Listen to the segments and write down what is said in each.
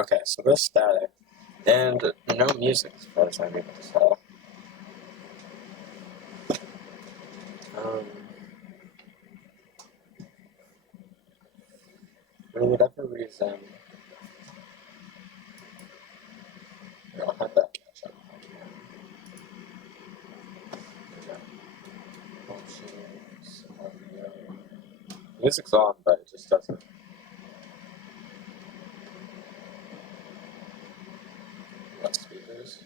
Okay, so there's static. And no music as far as I'm able to tell. For whatever reason, I'll have that catch up. Options, audio. Music's on, but it just doesn't. What speakers?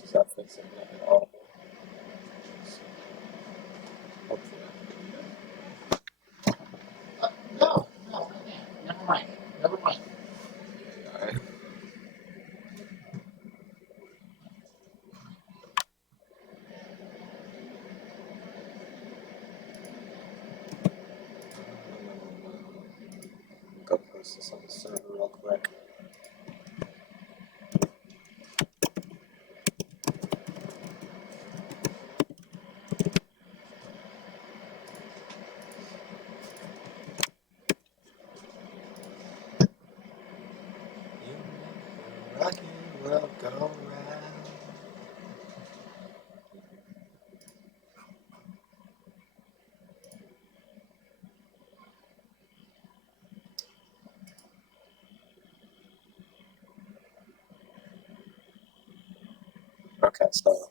Does that fix it at all? Hopefully. No, never mind. Alright. Go post this on the server real quick. Rocky will go round. Okay, so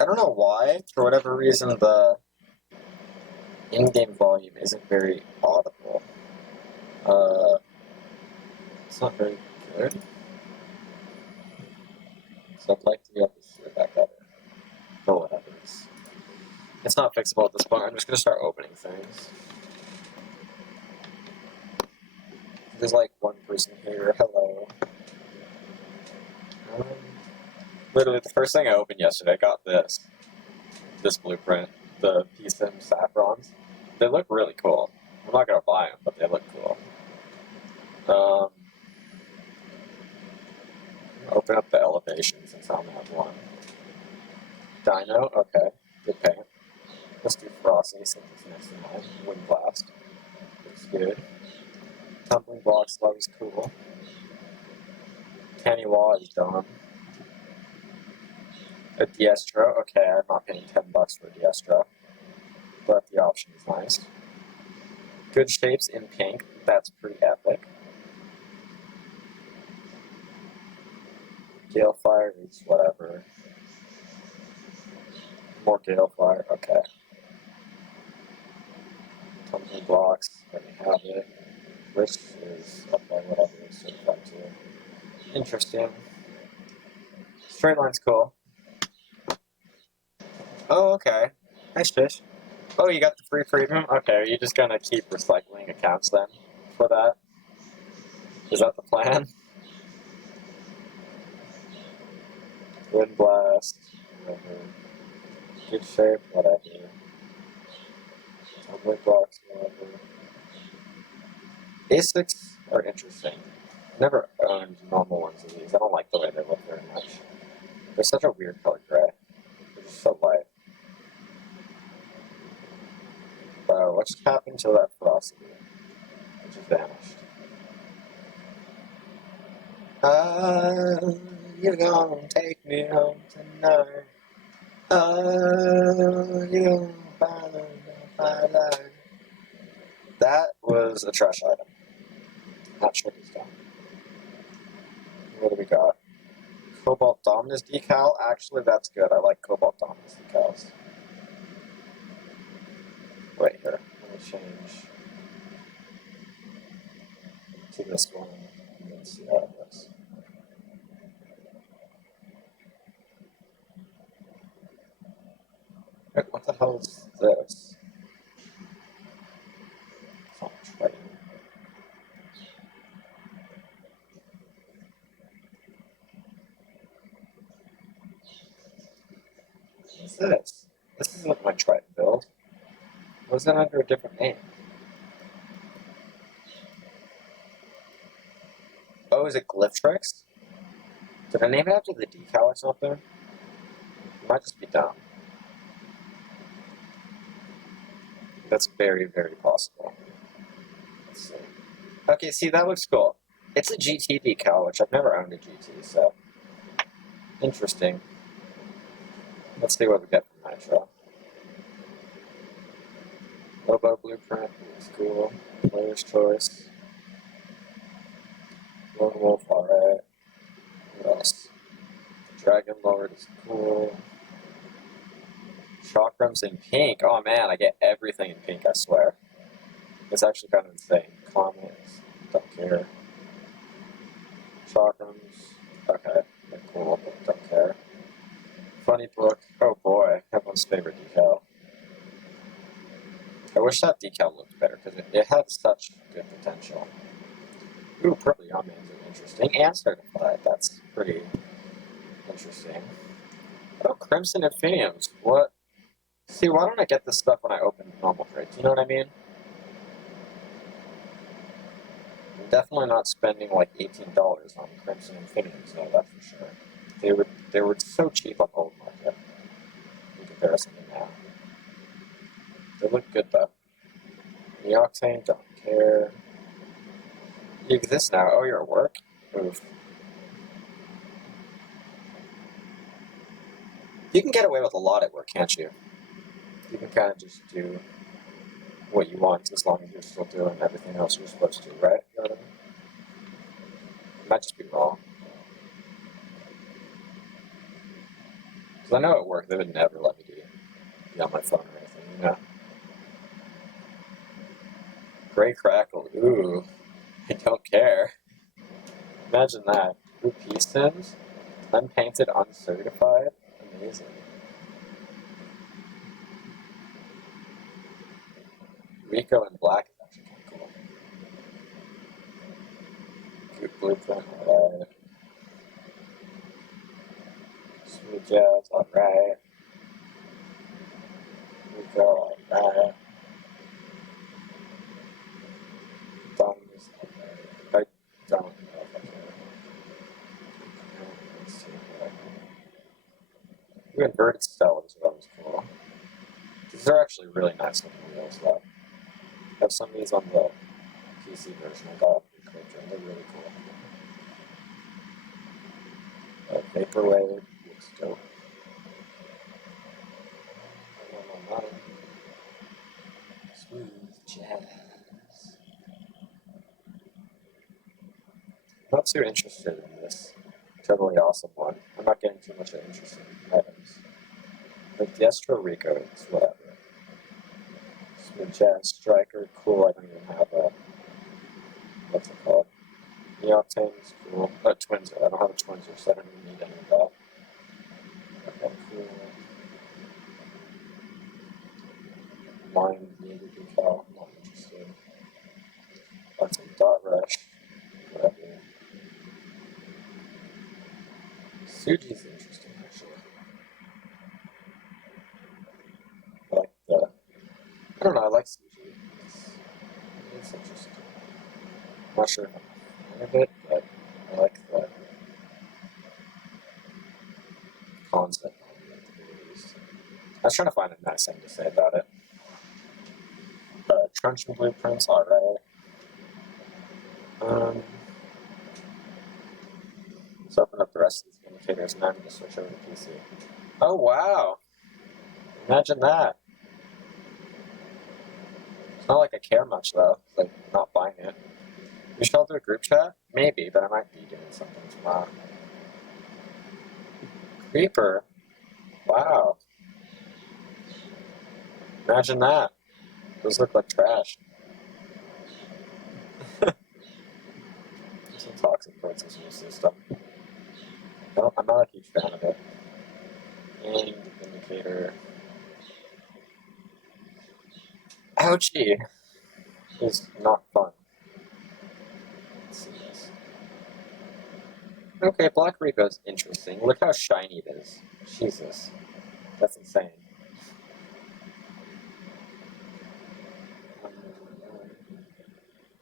I don't know why, for whatever reason, the in-game volume isn't very audible. It's not very good. So I'd like to be able to hear that better. But whatever. It's not fixable at this point. I'm just going to start opening things. There's like one person here. Hello. Literally, the first thing I opened yesterday, I got this blueprint, the PSIM saffrons. They look really cool. I'm not going to buy them, but they look cool. Open up the elevation since I only have one. Dino, okay, good paint. Let's do Frosty since it's next to mine. Wind Blast, looks good. Tumbling Blocks, always cool. Canny Wall is done. A Diestro, okay, I'm not paying $10 for a Diestro, but the option is nice. Good Shapes in pink, that's pretty epic. Galefire is whatever. More Galefire, okay. Tumbling Blocks, let me have it. Risk is up by whatever it's certified to. Interesting. Straight Line's cool. Oh, okay. Nice fish. Oh, you got the free premium? Okay, are you just gonna keep recycling accounts then for that? Is that the plan? Wind Blast, whatever. Good Shape, whatever. Tumbling Blocks, whatever. Basics are interesting. I've never owned normal ones of these. I don't like the way they look very much. They're such a weird color gray. They're just so light. Wow, what just happened to that Frosty? It just vanished. You're gonna take me home tonight. You're gonna find out. That was a trash item. Not sure who's done. What do we got? Cobalt Dominus decal? Actually, that's good. I like Cobalt Dominus decals. Wait here. Let me change to this one and then see how it looks. Wait, what the hell is this? It's not Triton. What is this? This isn't my Triton build. Was it under a different name? Oh, is it Glyptrix? Did I name it after the decal or something? It might just be dumb. That's very, very possible. Let's see. Okay, see, that looks cool. It's a GT decal, which I've never owned a GT, so interesting. Let's see what we get from Nitro. Lobo Blueprint is cool. Player's Choice. Lone Wolf, alright. What else? Dragon Lord is cool. Chakrams in pink. Oh man, I get everything in pink, I swear. It's actually kind of insane. Comics, don't care. Chakrams, okay, they're cool, but don't care. Funny book, oh boy, everyone's favorite decal. I wish that decal looked better because it had such good potential. Ooh, Purple Yummies are interesting. And certified, that's pretty interesting. Oh, Crimson Infiniums, what? See, why don't I get this stuff when I open normal crates? You know what I mean? I'm definitely not spending like $18 on Crimson Infiniums, though, that's for sure. They were so cheap on old market in comparison to now. They look good though. The Octane, don't care. You get this now. Oh, you're at work? Oof. You can get away with a lot at work, can't you? You can kind of just do what you want as long as you're still doing everything else you're supposed to, right? You know what I mean? It might just be wrong. Because I know at work they would never let me be on my phone or anything, you know? Gray Crackle, ooh. I don't care. Imagine that. Ooh, P-Sims? Unpainted, uncertified? Amazing. Rico in black is actually kind of cool. Good blueprint, alright. Smooth jazz, alright. Rico, alright. DOMINUS, alright. I don't know if I care. Let's see what I can. Inverted STELLA as well is cool. These are actually really nice looking wheels though. I have some of these on the PC version I got. They're really cool. Vaporwave looks dope. Smooth jazz. I'm not too interested in this totally awesome one. I'm not getting too much interesting items. Like the Estro Rico is whatever. Smooth jazz striker, cool. I don't even have a what's it called? The Octane is cool. Twinser. I don't have a Twinser, so I don't even need any of that. Okay, cool. Line Jaeger decal, not interested. That's a dot rush. Whatever. Suji's interesting, actually. I like the. I don't know, I like Suji. It's interesting. I'm not sure if I'm a fan of it, but I like the concept of it at the very least. I was trying to find a nice thing to say about it. Truncheon blueprints, alright. Let's open up the rest of these indicators and I'm going to switch over to PC. Oh wow! Imagine that. It's not like I care much though. It's like not buying it. We shall do a group chat? Maybe, but I might be doing something tomorrow. Creeper. Wow. Imagine that. Those look like trash. Some toxic princess in the system. No, I'm not a huge fan of it. And indicator. Ouchie! Is not fun. Let's see this. Okay, Black Rico's interesting. Look how shiny it is. Jesus. That's insane.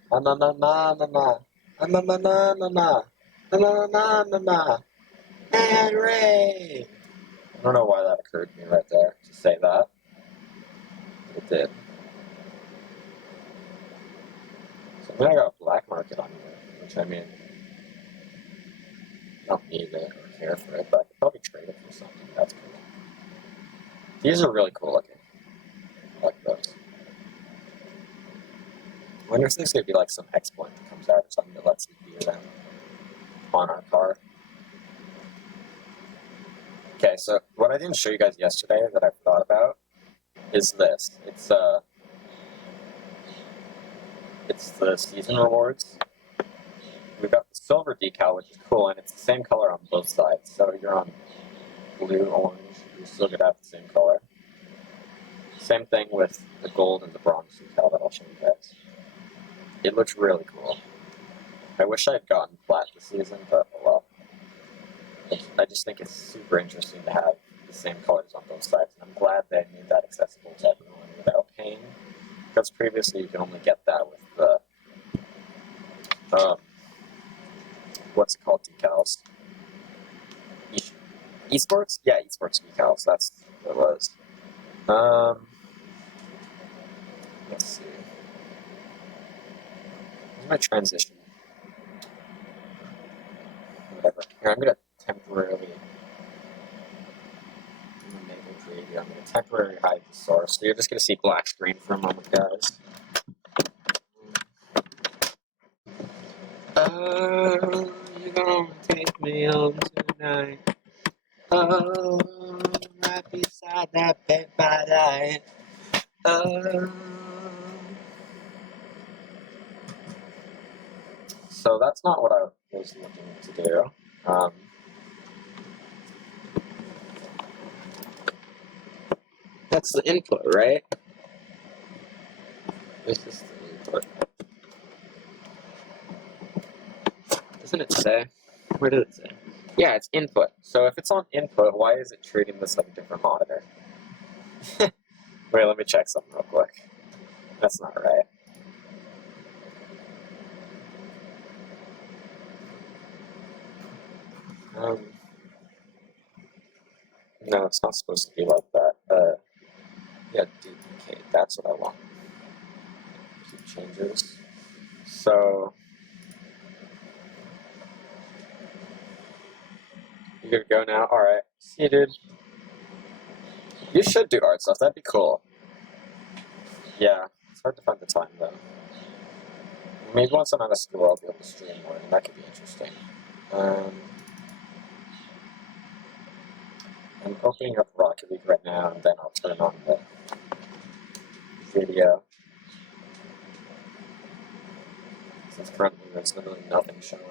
Na na na na na na na na na na na na na na na. And Ray. I don't know why that occurred to me right there to say that. It did. So I'm gonna go black market on here. which I mean, I don't need it or care for it, but I could probably trade it for something. That's cool. These are really cool looking. I like those. I wonder if there's going to be like some exploit that comes out or something that lets you view them on our car. Okay, so what I didn't show you guys yesterday that I thought about is this. It's the season rewards. We've got the silver decal, which is cool, and it's the same color on both sides. So you're on blue, orange, you still get out the same color. Same thing with the gold and the bronze decal that I'll show you guys. It looks really cool. I wish I had gotten flat this season, but oh well. I just think it's super interesting to have the same colors on both sides, and I'm glad they made that accessible to everyone without paying, because previously you can only get that with the what's it called, decals? Esports? Yeah, esports decals. That's what it was. Let's see. Where's my transition? Whatever. Here, I'm gonna temporarily. I'm going to temporarily hide the source. So you're just going to see black screen for a moment, guys. Oh, you're going to take me home tonight. Oh, right beside that bed by light. Oh. So that's not what I was looking to do. That's the input, right? This is the input. Doesn't it say? Where did it say? Yeah, it's input. So if it's on input, why is it treating this like a different monitor? Wait, let me check something real quick. That's not right. No, it's not supposed to be like that. Yeah, duplicate. That's what I want. Keep changes. So you good to go now? All right. See you, dude. You should do art stuff. That'd be cool. Yeah, it's hard to find the time though. Maybe once I'm out of school, I'll be able to stream more, and that could be interesting. I'm opening up Rocket League right now, and then I'll turn on the video. Since currently there's literally nothing showing.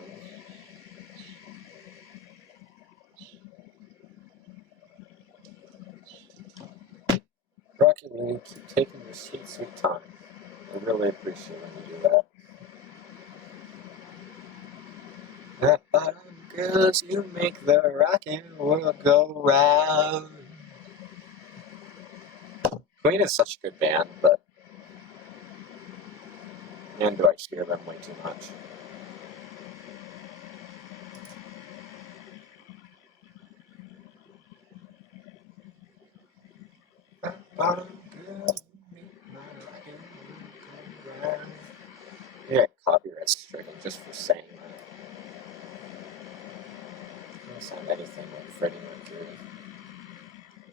Rocket League, keep taking your sweet, sweet time. I really appreciate when you do that. That bottom girls, you make the rockin' world go round. Queen is such a good band, but man, do I hear them way too much. That bottom girls, you make my rockin' world go round. Yeah, copyright stricken just for saying that. I don't sound anything like Freddie Mercury.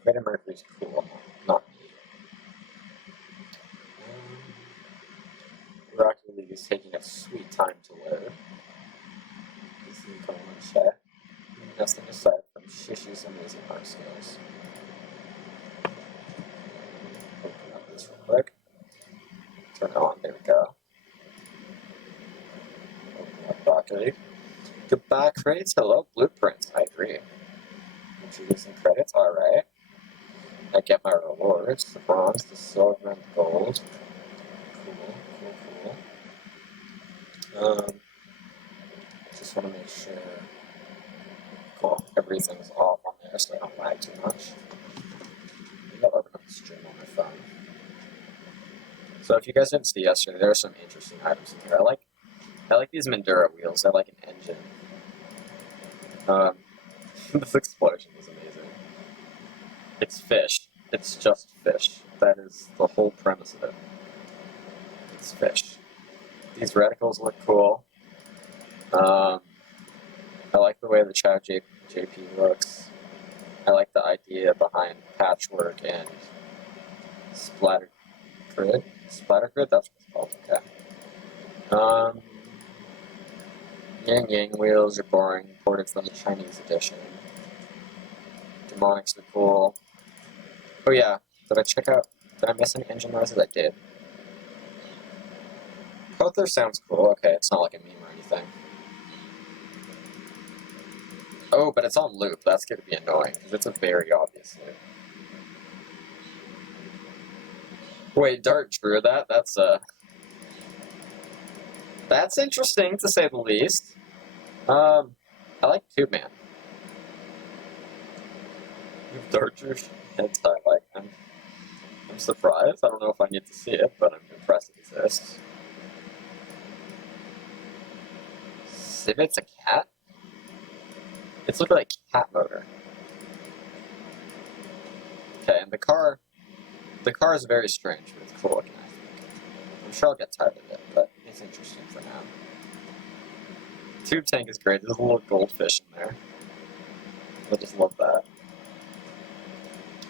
Freddie Mercury's cool, not me. Rocket League is taking a sweet time to load. This is the colon chat. Nothing aside from Shishy's amazing art skills. Open up this real quick. Turn it on, there we go. Open up Rocket League. Goodbye crates, hello blueprints. I agree. Introducing credits, alright. I get my rewards, the bronze, the silver, and the gold. Cool. Just want to make sure, cool, everything's off on there so I don't lag too much. Maybe I'll open up the stream on my phone. So if you guys didn't see yesterday, there are some interesting items in here. I like these Mandura wheels. They're like an engine. This explosion is amazing. It's fish. It's just fish. That is the whole premise of it. It's fish. These reticles look cool. I like the way the Chat JP looks. I like the idea behind patchwork and splatter grid. Splatter grid, that's what it's called. Okay. Yang Yang wheels are boring, imported from the Chinese edition. Demonics are cool. Oh yeah, did I miss any engine noises? I did. Kother sounds cool. Okay, it's not like a meme or anything. Oh, but it's on loop. That's going to be annoying, because it's a very obvious loop. Wait, Dart drew that? That's interesting, to say the least. I like Tube Man. Dart drew heads, I like him. I'm surprised. I don't know if I need to see it, but I'm impressed it exists. Civit's a cat? It's looking like cat motor. Okay, and the car is very strange, but it's cool looking, I think. I'm sure I'll get tired of it, but it's interesting for now. Tube tank is great. There's a little goldfish in there. I just love that.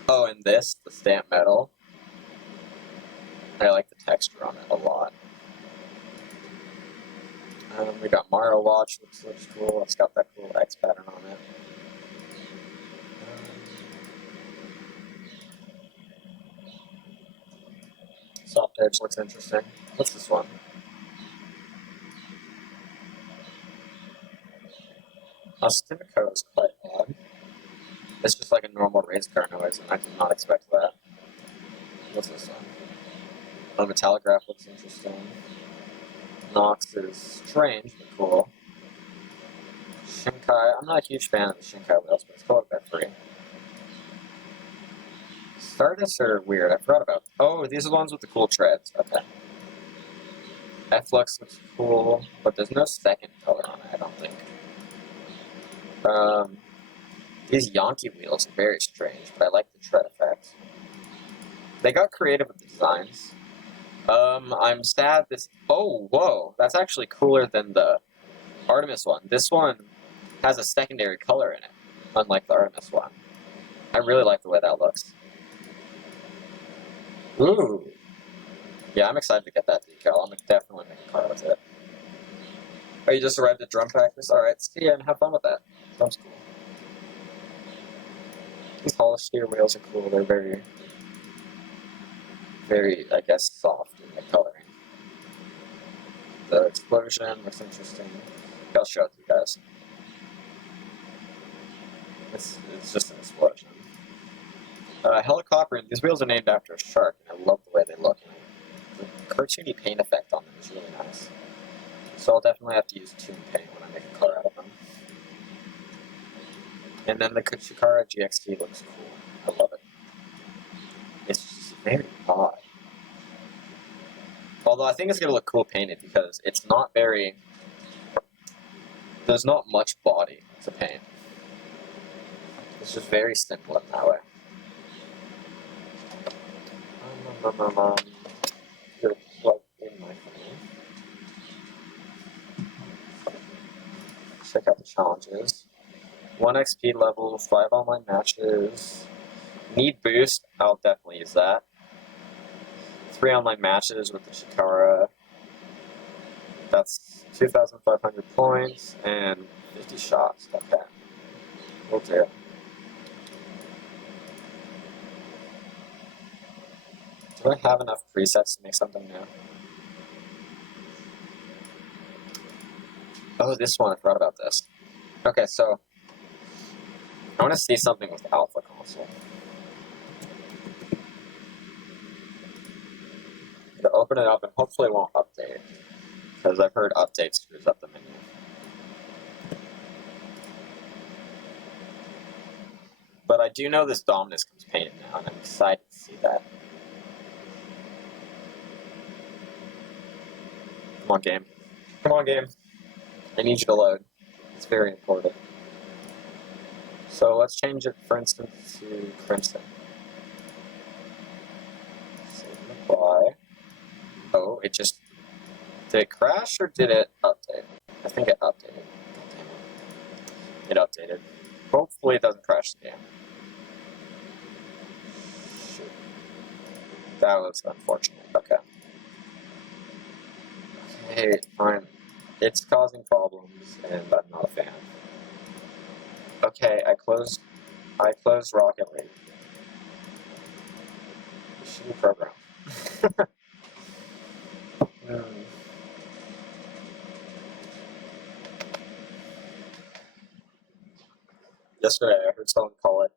Oh, and this, the stamp metal. I like the texture on it a lot. We got Mario Watch, looks cool. It's got that cool X pattern on it. Soft edge looks interesting. What's this one? Ostimico is quite odd. It's just like a normal race car noise, and I did not expect that. What's this one? Oh, Metallograph looks interesting. Nox is strange, but cool. Shinkai, I'm not a huge fan of the Shinkai wheels, but it's cool they're free. Stardust are weird, I forgot about. Oh, these are the ones with the cool treads. Okay. F-Lux looks cool, but there's no second color on it, I don't think. These Yonki wheels are very strange, but I like the tread effect. They got creative with the designs. I'm sad this... Oh, whoa, that's actually cooler than the Artemis one. This one has a secondary color in it, unlike the Artemis one. I really like the way that looks. Ooh. Yeah, I'm excited to get that decal. I'm definitely making a car with it. Oh, you just arrived at Drum Practice? Alright, see ya and have fun with that. Sounds cool. These polished steer wheels are cool. They're very, I guess, soft in the coloring. The explosion looks interesting. I'll show it to you guys. It's just an explosion. Helicopter, these wheels are named after a shark, and I love the way they look. The cartoony paint effect on them is really nice. So I'll definitely have to use tune paint when I make a car out of them. And then the Kuchikara GXT looks cool. I love it. It's just very odd. Although I think it's going to look cool painted because it's not very... There's not much body to paint. It's just very simple in that way. Here, plug in my phone. Check out the challenges. 1 XP level, 5 online matches. Need boost, I'll definitely use that. 3 online matches with the Chikara. That's 2,500 points and 50 shots. Okay. We'll do. Do I have enough presets to make something new? Oh, this one, I forgot about this. Okay, so I want to see something with Alpha Console. To open it up and hopefully it won't update, because I've heard update screws up the menu. But I do know this Dominus comes painted now, and I'm excited to see that. Come on, game. Come on, game. I need you to load. It's very important. So let's change it, for instance, to Crimson. Save and apply. Oh, it just... Did it crash or did it update? I think it updated. It updated. Hopefully it doesn't crash the game. Shoot. That was unfortunate. Okay. Okay, fine. It's causing problems, and I'm not a fan. Okay, I closed Rocket League. Shitty program. Yesterday I heard someone call it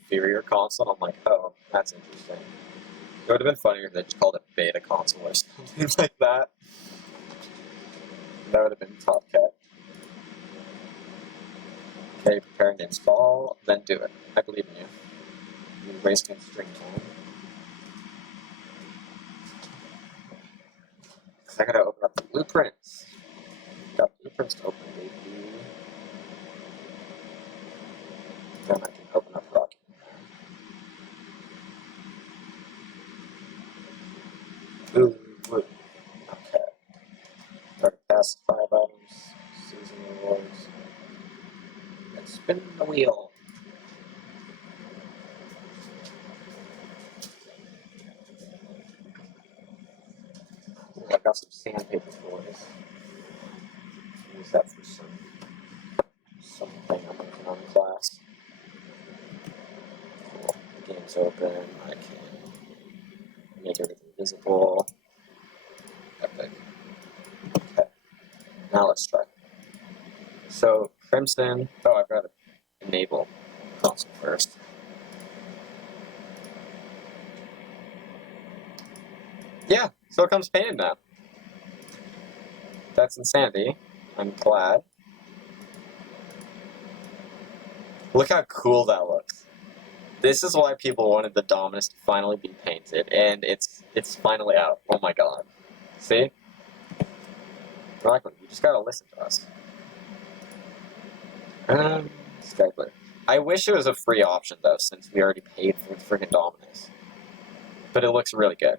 inferior console, and I'm like, oh, that's interesting. It would have been funnier if they just called it beta console or something like that. That would have been top cat. Okay, preparing to install, then do it. I believe in you. You're wasting string time. I gotta open up the blueprints. Got blueprints to open, baby. Then I can open up Rocket. Ooh, wood. Okay. Gotta pass 5 items. Season rewards. And spin the wheel. Ooh, I got some sandpaper toys. Use that for something I'm working on in class. Cool. The game's open. I can make everything visible. Epic. Okay. Now let's try. So, Crimson. Oh, I've got to enable console first. Yeah, so it comes painted now. That's insanity. I'm glad. Look how cool that looks. This is why people wanted the Dominus to finally be painted, and it's finally out. Oh my god. See? You just gotta listen to us. Skyblade. I wish it was a free option though, since we already paid for the freaking Dominus. But it looks really good.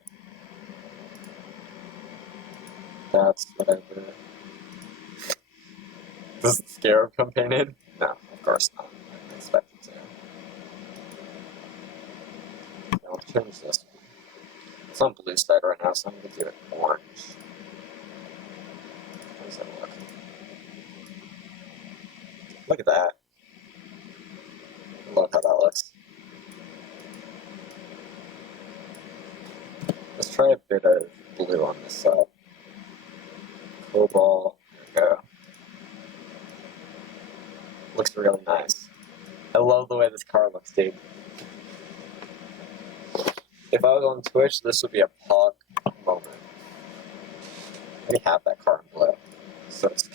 That's whatever. Does the Scarab come painted? No, of course not. I didn't expect it to. I'll change this. It's on blue side right now, so I'm gonna do it orange. How does that look? Look at that. I love how that looks. Let's try a bit of blue on this side. Cobalt. There we go. Looks really nice. I love the way this car looks, dude. If I was on Twitch, this would be a pog moment. We have that car in blue, so it's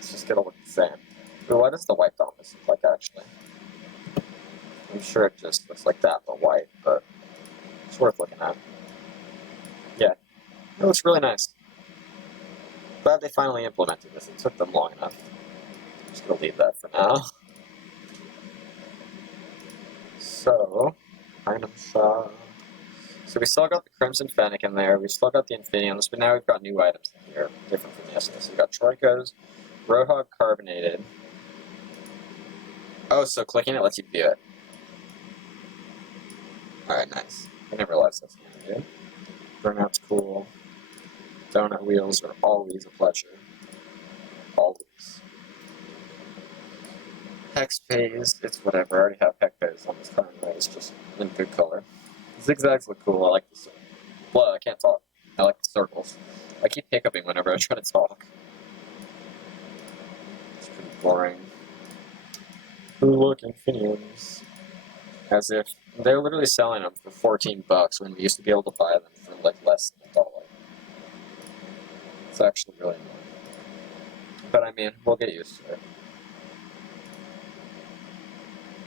just gonna look the same. But what does the white Dominus look like, actually? I'm sure it just looks like that, but white, but it's worth looking at. Yeah, it looks really nice. Glad they finally implemented this. It took them long enough. I'm just gonna leave that for now. So, item shop. So we still got the Crimson Fennec in there, we still got the Infineons, but now we've got new items in here, different from yesterday. So we've got Troicos, Roadhog Carbonated. Oh, so clicking it lets you view it. Alright, nice. I didn't realize that's what I did. Burnout's cool. Donut wheels are always a pleasure. Always. Hex phase, it's whatever. I already have hex phase on this car anyway, it's just in good color. Zigzags look cool, I like the circles. Well, I can't talk. I like the circles. I keep hiccuping whenever I try to talk. It's pretty boring. Look, Infineons. As if they're literally selling them for 14 bucks when we used to be able to buy them for like less than $1. It's actually really annoying. But I mean, we'll get used to it.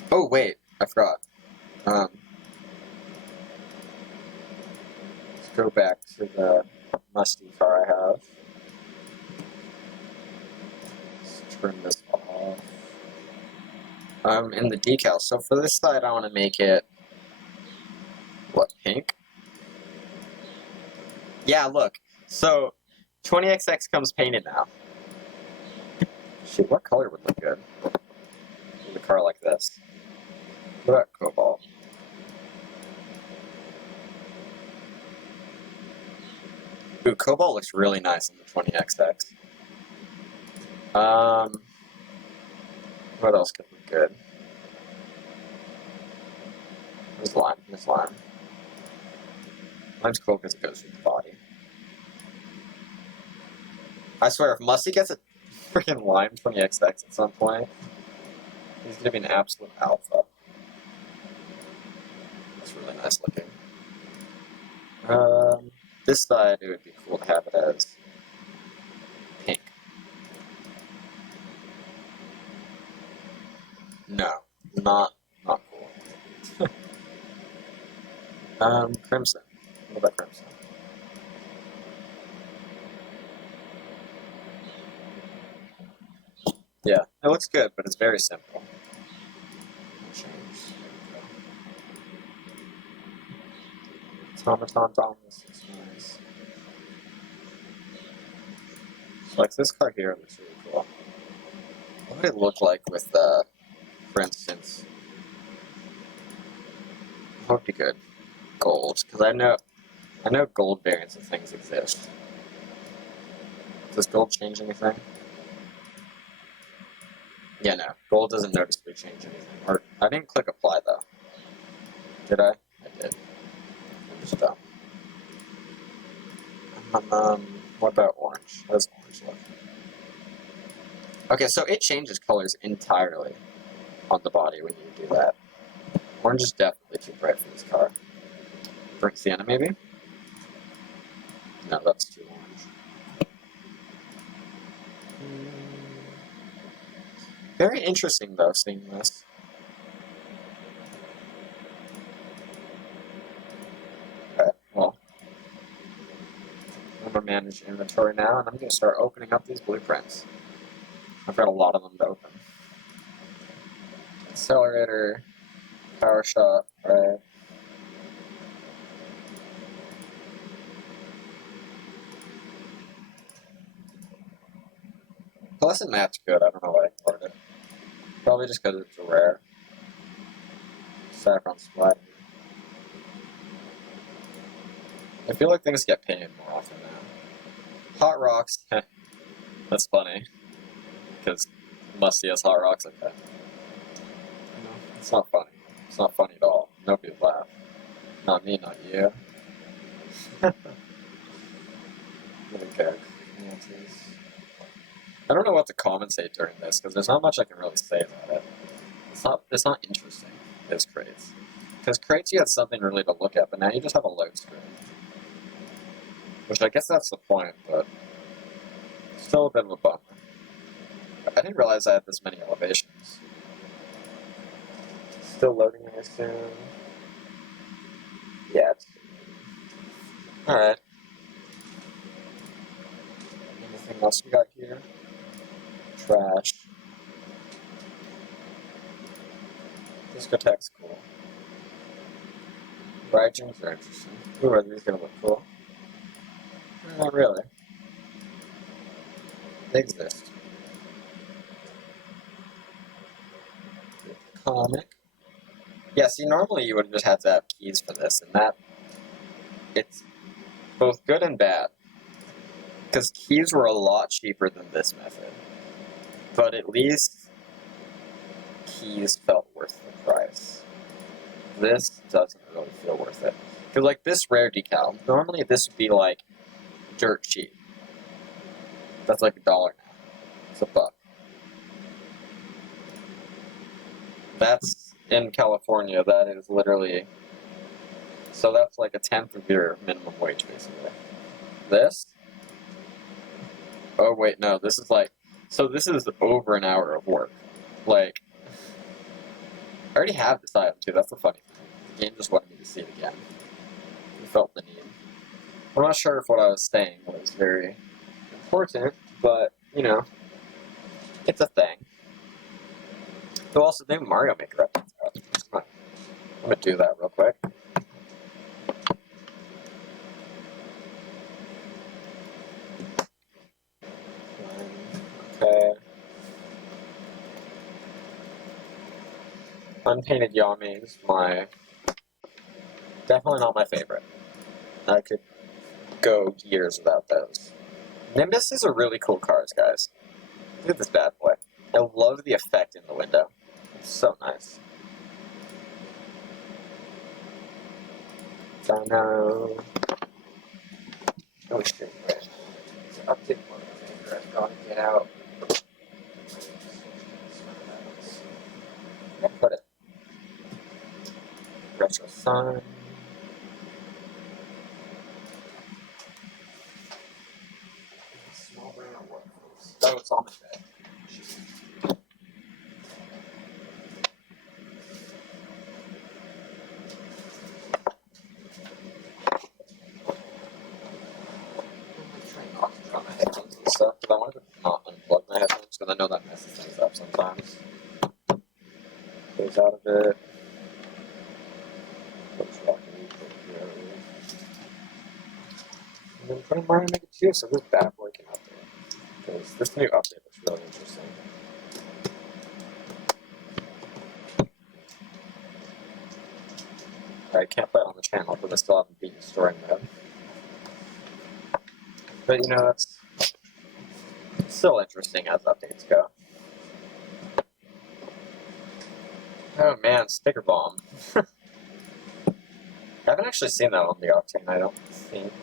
Oh wait, I forgot. Let's go back to the musty car I have. Let's turn this off. In the decal. So for this side, I want to make it what, pink? Yeah, look. So 20XX comes painted now. Shit, what color would look good with a car like this? What about cobalt? Ooh, cobalt looks really nice on the 20XX. What else could look good? There's lime. There's lime. Lime's cool because it goes with the body. I swear, if Musty gets a freaking lime 20XX at some point, he's gonna be an absolute alpha. That's really nice looking. This side, it would be cool to have it as pink. No, not cool. Crimson. What about crimson? Yeah, it looks good, but it's very simple. Change. Automaton Dominus is nice. So, like, this car here looks really cool. What would it look like with, for instance, what would be good? Gold, because I know gold variants of things exist. Does gold change anything? Yeah, no. Gold doesn't noticeably change anything. Or, I didn't click apply, though. Did I? I did. I'm just dumb. What about orange? How does orange look? Okay, so it changes colors entirely on the body when you do that. Orange is definitely too bright for this car. Burnt sienna, maybe? No, that's too orange. Very interesting, though, seeing this. Okay, well, I'm going to manage inventory now, and I'm going to start opening up these blueprints. I've got a lot of them to open. Accelerator, power shot, right? Plus, it map's good. I don't know why I ignored it. Probably just because it's rare. Saffron Splatter. I feel like things get painted more often now. Hot rocks. That's funny. Because Musty has hot rocks like that. No, it's not funny. It's not funny at all. Nobody would laugh. Not me, not you. Okay. I don't know what to commentate during this, because there's not much I can really say about it. It's not interesting as crates. Because crates you had something really to look at, but now you just have a load screen. Which I guess that's the point, but still a bit of a bummer. I didn't realize I had this many elevations. Still loading, I assume. Yeah. Alright. Anything else we got here? Trash. Discotheque's cool. RAIJINs are interesting. Ooh, are these gonna look cool? Not really. They exist. Comic. Yeah, see, normally you would have just had to have keys for this, and that... It's both good and bad. Because keys were a lot cheaper than this method. But at least keys felt worth the price. This doesn't really feel worth it. Because, like, this rare decal, normally this would be, like, dirt cheap. That's like $1 now. It's $1. That's, in California, that is literally... So that's like 1/10 of your minimum wage, basically. This? Oh, wait, no, this is like... So this is over an hour of work. Like... I already have this item, too. That's the funny thing. The game just wanted me to see it again. I felt the need. I'm not sure if what I was saying was very important, but, you know, it's a thing. Who also did Mario Maker updates out? I'm gonna do that real quick. Okay. Unpainted Yamings, definitely not my favorite. I could go years without those. Nimbus is a really cool card, guys. Look at this bad boy. I love the effect in the window. It's so nice. Dino. Oh shit, wait. It's an update motivator. I've got to get out. Where did I put it? Retro Sun. Small brain or what? Oh, it's on my bed. On my headphones and stuff, because I wanted to not unplug my headphones, because I know that messes things up sometimes. Goes out of it. And then put in Mario Maker 2, so this bad boy can update. Because this new update looks really interesting. I can't play it on the channel, because I still haven't beaten story mode. But you know, that's still interesting as updates go. Oh man, Sticker Bomb. I haven't actually seen that on the Octane, I don't think.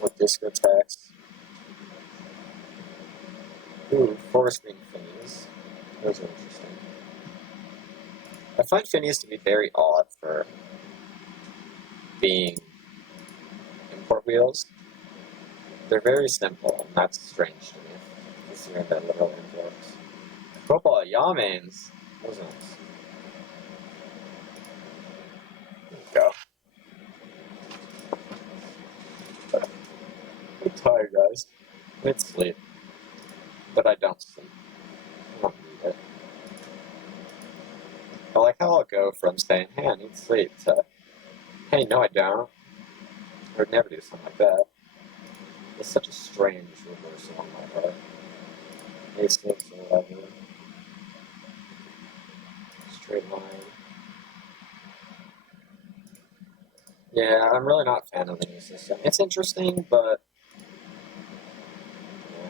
What disco tax? Ooh, forest green Finnies. Those are interesting. I find Finnies to be very odd for being import wheels. They're very simple, and that's strange to me, considering they're literal imports. Cobalt Yamens. Those are nice. There we go. I'm tired, guys. I need sleep. But I don't sleep. I don't need it. I like how I'll go from saying, hey, I need sleep, to, hey, no, I don't. I would never do something like that. It's such a strange reversal on my part. A6 or whatever. Straight line. Yeah, I'm really not a fan of the new system. It's interesting, but yeah.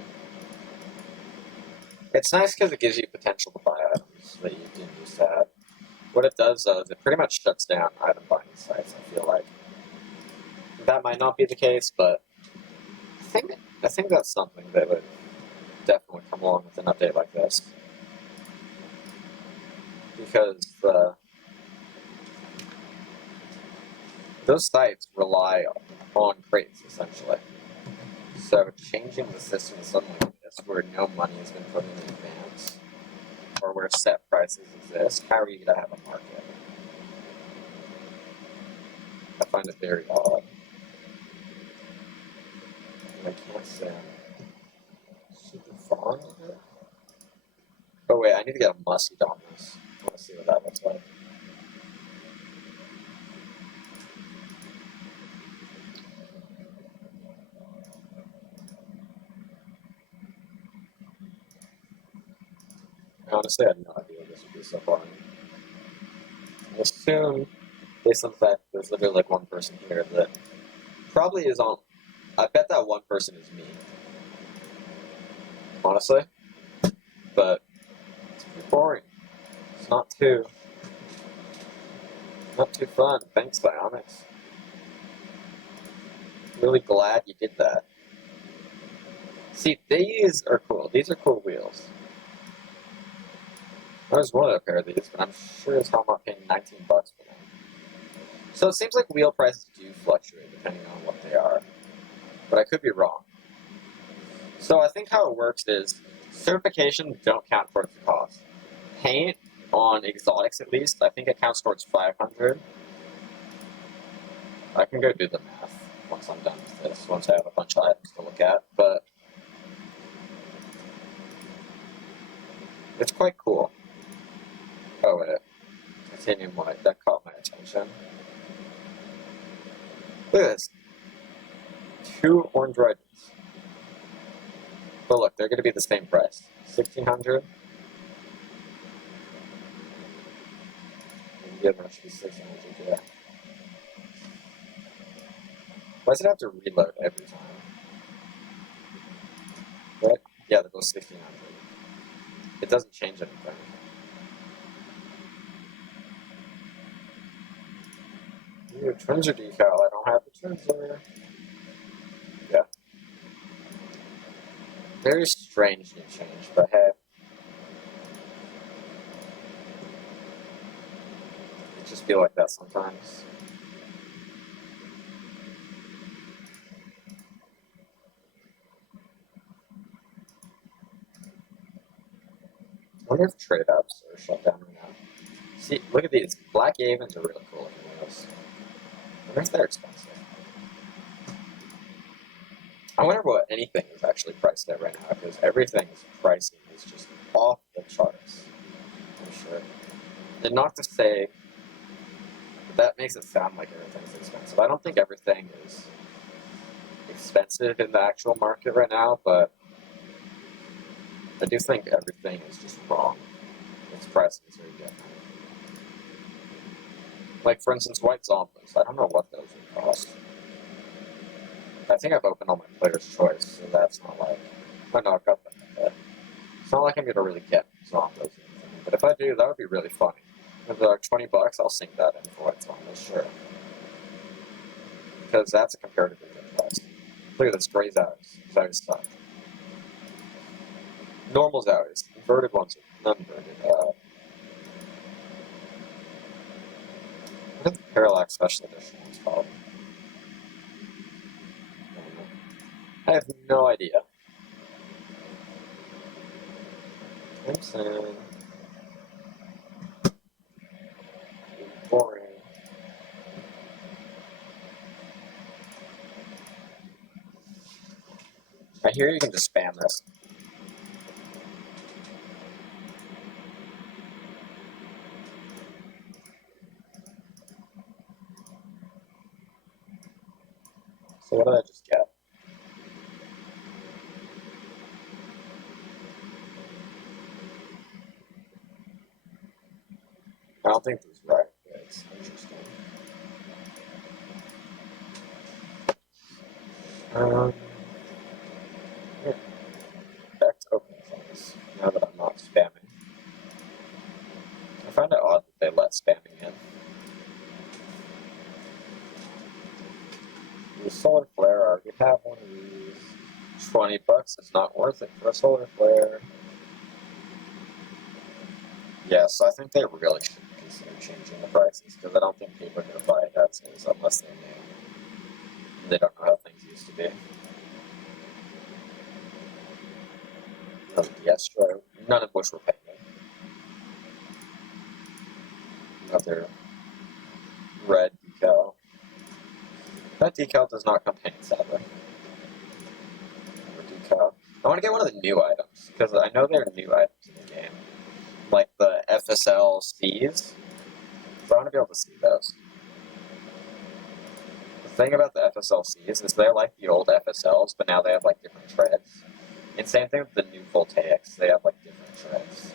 It's nice because it gives you potential to buy items that you didn't used to have. What it does, though, is it pretty much shuts down item buying sites, I feel like. That might not be the case, but I think that's something that would definitely come along with an update like this. Because those sites rely on crates, essentially. So changing the system to something like this, where no money has been put in advance, or where set prices exist, how are you going to have a market? I find it very odd. I can't say I'm super fond of it. Oh wait, I need to get a musty DOMINUS. I want to see what that looks like. Honestly, I had no idea this would be so far. I assume, based on the fact there's literally like one person here that probably is on. I bet that one person is me. Honestly. But it's pretty boring. It's not too fun. Thanks, Psyonix. Really glad you did that. See, these are cool. These are cool wheels. I was wanted a pair of these, but I'm sure as hell I'm not paying $19 for them. So it seems like wheel prices do fluctuate depending on what they are. But I could be wrong. So I think how it works is certification don't count towards the cost. Paint, on exotics at least, I think it counts towards $500. I can go do the math once I'm done with this, once I have a bunch of items to look at, but it's quite cool. Oh wait, titanium white, that caught my attention. Look at this. 2 orange RAIJINs. But look, they're going to be the same price. 1,600. Yeah, that should be 600. Yeah. Why does it have to reload every time? Right? Yeah, they're both 1,600. It doesn't change anything. Ooh, Twinser decal. I don't have the Twinser. Yeah. Very strange new change, but hey. It just feel like that sometimes. I wonder if trade ups are shut down right now. See, look at these. Black Avens are really cool looking wheels. I wonder if they're expensive. I wonder what anything is actually priced at right now, because everything's pricing is just off the charts. I'm sure. And not to say that makes it sound like everything's expensive. I don't think everything is expensive in the actual market right now, but I do think everything is just wrong. Its pricing is very different. Like, for instance, white zombies. I don't know what those would cost. I think I've opened all my player's choice, so that's not like... Oh no, I've got them. But it's not like I'm going to really get zombies or anything. But if I do, that would be really funny. If they're like $20, I'll sink that in for white zombies, sure. Because that's a comparatively good price. Look at this, gray Zowies. Zowies suck. Normal Zowies. Inverted ones are not inverted. What is the Parallax Special Edition one's called? I have no idea. Crimson. Boring. I hear you can just spam this. So what did I just get? I don't think these are right. It's interesting. Yeah. Back to opening things, now that I'm not spamming. I find it odd that they let spamming in. The solar flare, I already have one of these. $20 is not worth it for a solar flare. Yeah, so I think they really should consider changing the prices, because I don't think people are going to buy it as is unless they know. They don't know how things used to be. Diestro, none of which were painted. Another red decal. That decal does not come painted, sadly. Decal. I want to get one of the new items, because I know there are new items in the game. Like the FSLCs. So I want to be able to see those. The thing about the FSLCs is they're like the old FSLs, but now they have like different treads. And same thing with the new Voltaics, they have like different treads.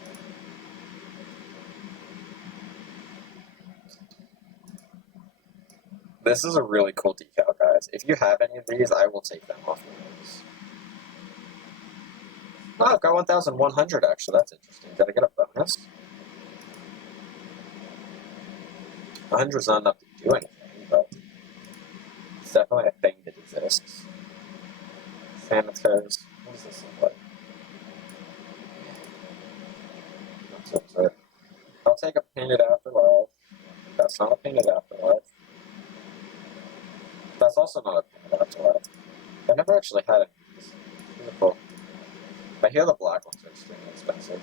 This is a really cool decal, guys. If you have any of these, I will take them off your names. Oh, I've got 1,100 actually, that's interesting. Gotta get a bonus. 100's not enough to do anything, but it's definitely a thing that exists. THANATOS. What does this look like? I'll take a painted afterlife. That's not a painted afterlife. That's also not a painted afterlife. I never actually had it. These are cool. I hear the black ones are extremely expensive.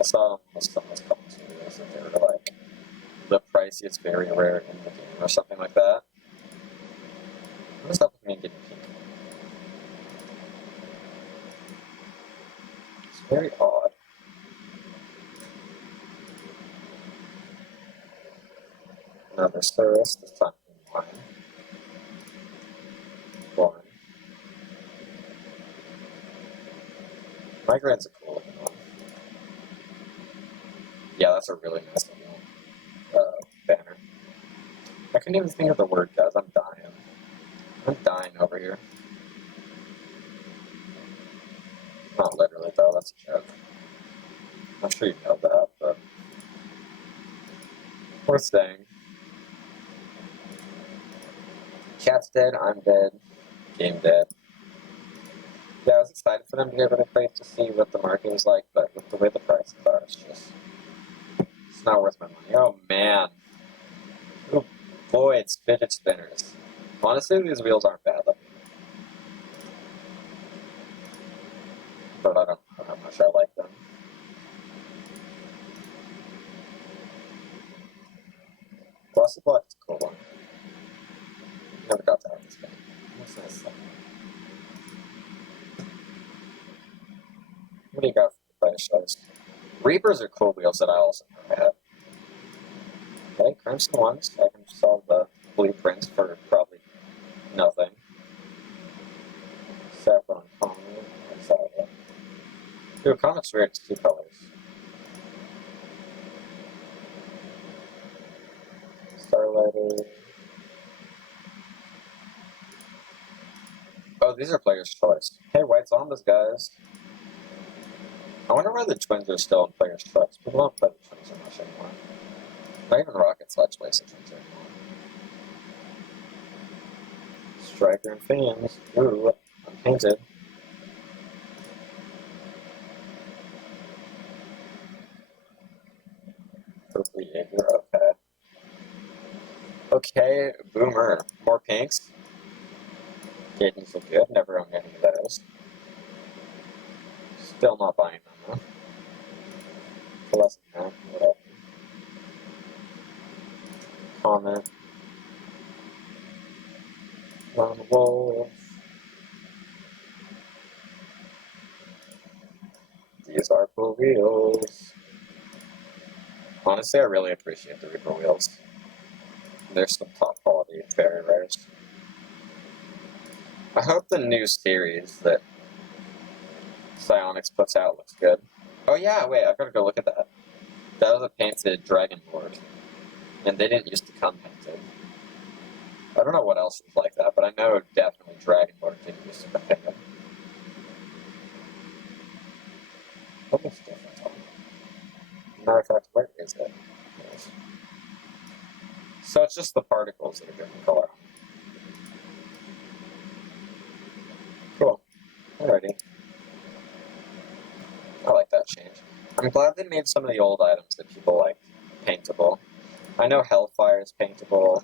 I saw someone's couple of videos that they were like, the price is very rare in the game or something like that. What is up with me and getting pink? It's very odd. Another CIRRUS, this time in line. One. Migrate's a cool looking one. Yeah, that's a really nice banner. I couldn't even think of the word, guys. I'm dying. I'm dying over here. Not literally, though. That's a joke. I'm sure you know that, but... Poor thing. Cat's dead, I'm dead, game dead. Yeah, I was excited for them to get rid of crates to see what the market was like, but with the way the prices are, it's not worth my money. Oh, man. Oh, boy, it's fidget spinners. Honestly, these wheels aren't bad looking. But I'm not sure I like them. Glossy Block is a cool one. Never got to have this game. What's this? What do you got for the price shows? Reapers are cool wheels that I also never had. Okay, Crimson ones. I can solve the blueprints for probably nothing. Saffron Comet. What's that? Dude, Comet's weird. It's two colors. Starlighter. Oh, these are player's choice. Hey, White Zombas, guys. I wonder why the twins are still in player's choice. People don't play the twins so much anymore. Not even Rocket Sledge plays the twins anymore. Striker and fans. Ooh, unpainted. Purple Jaeger, okay. Okay, Boomer. More pinks. Gaidens look good. Never owned any of those. Still not buying them, though. Less than that, whatever. Comment. Lone Wolf. These are cool wheels. Honestly, I really appreciate the Reaper wheels. They're some top quality, very rares. I hope the new series that Psyonix puts out looks good. Oh yeah, wait, I've got to go look at that. That was a painted Dragon Lord. And they didn't used to come painted. I don't know what else was like that, but I know definitely Dragon Lord didn't used to come painted. What looks different? Matter of fact, where is it? Yes. So it's just the particles that are different color. Cool. Alrighty. I like that change. I'm glad they made some of the old items that people like paintable. I know Hellfire is paintable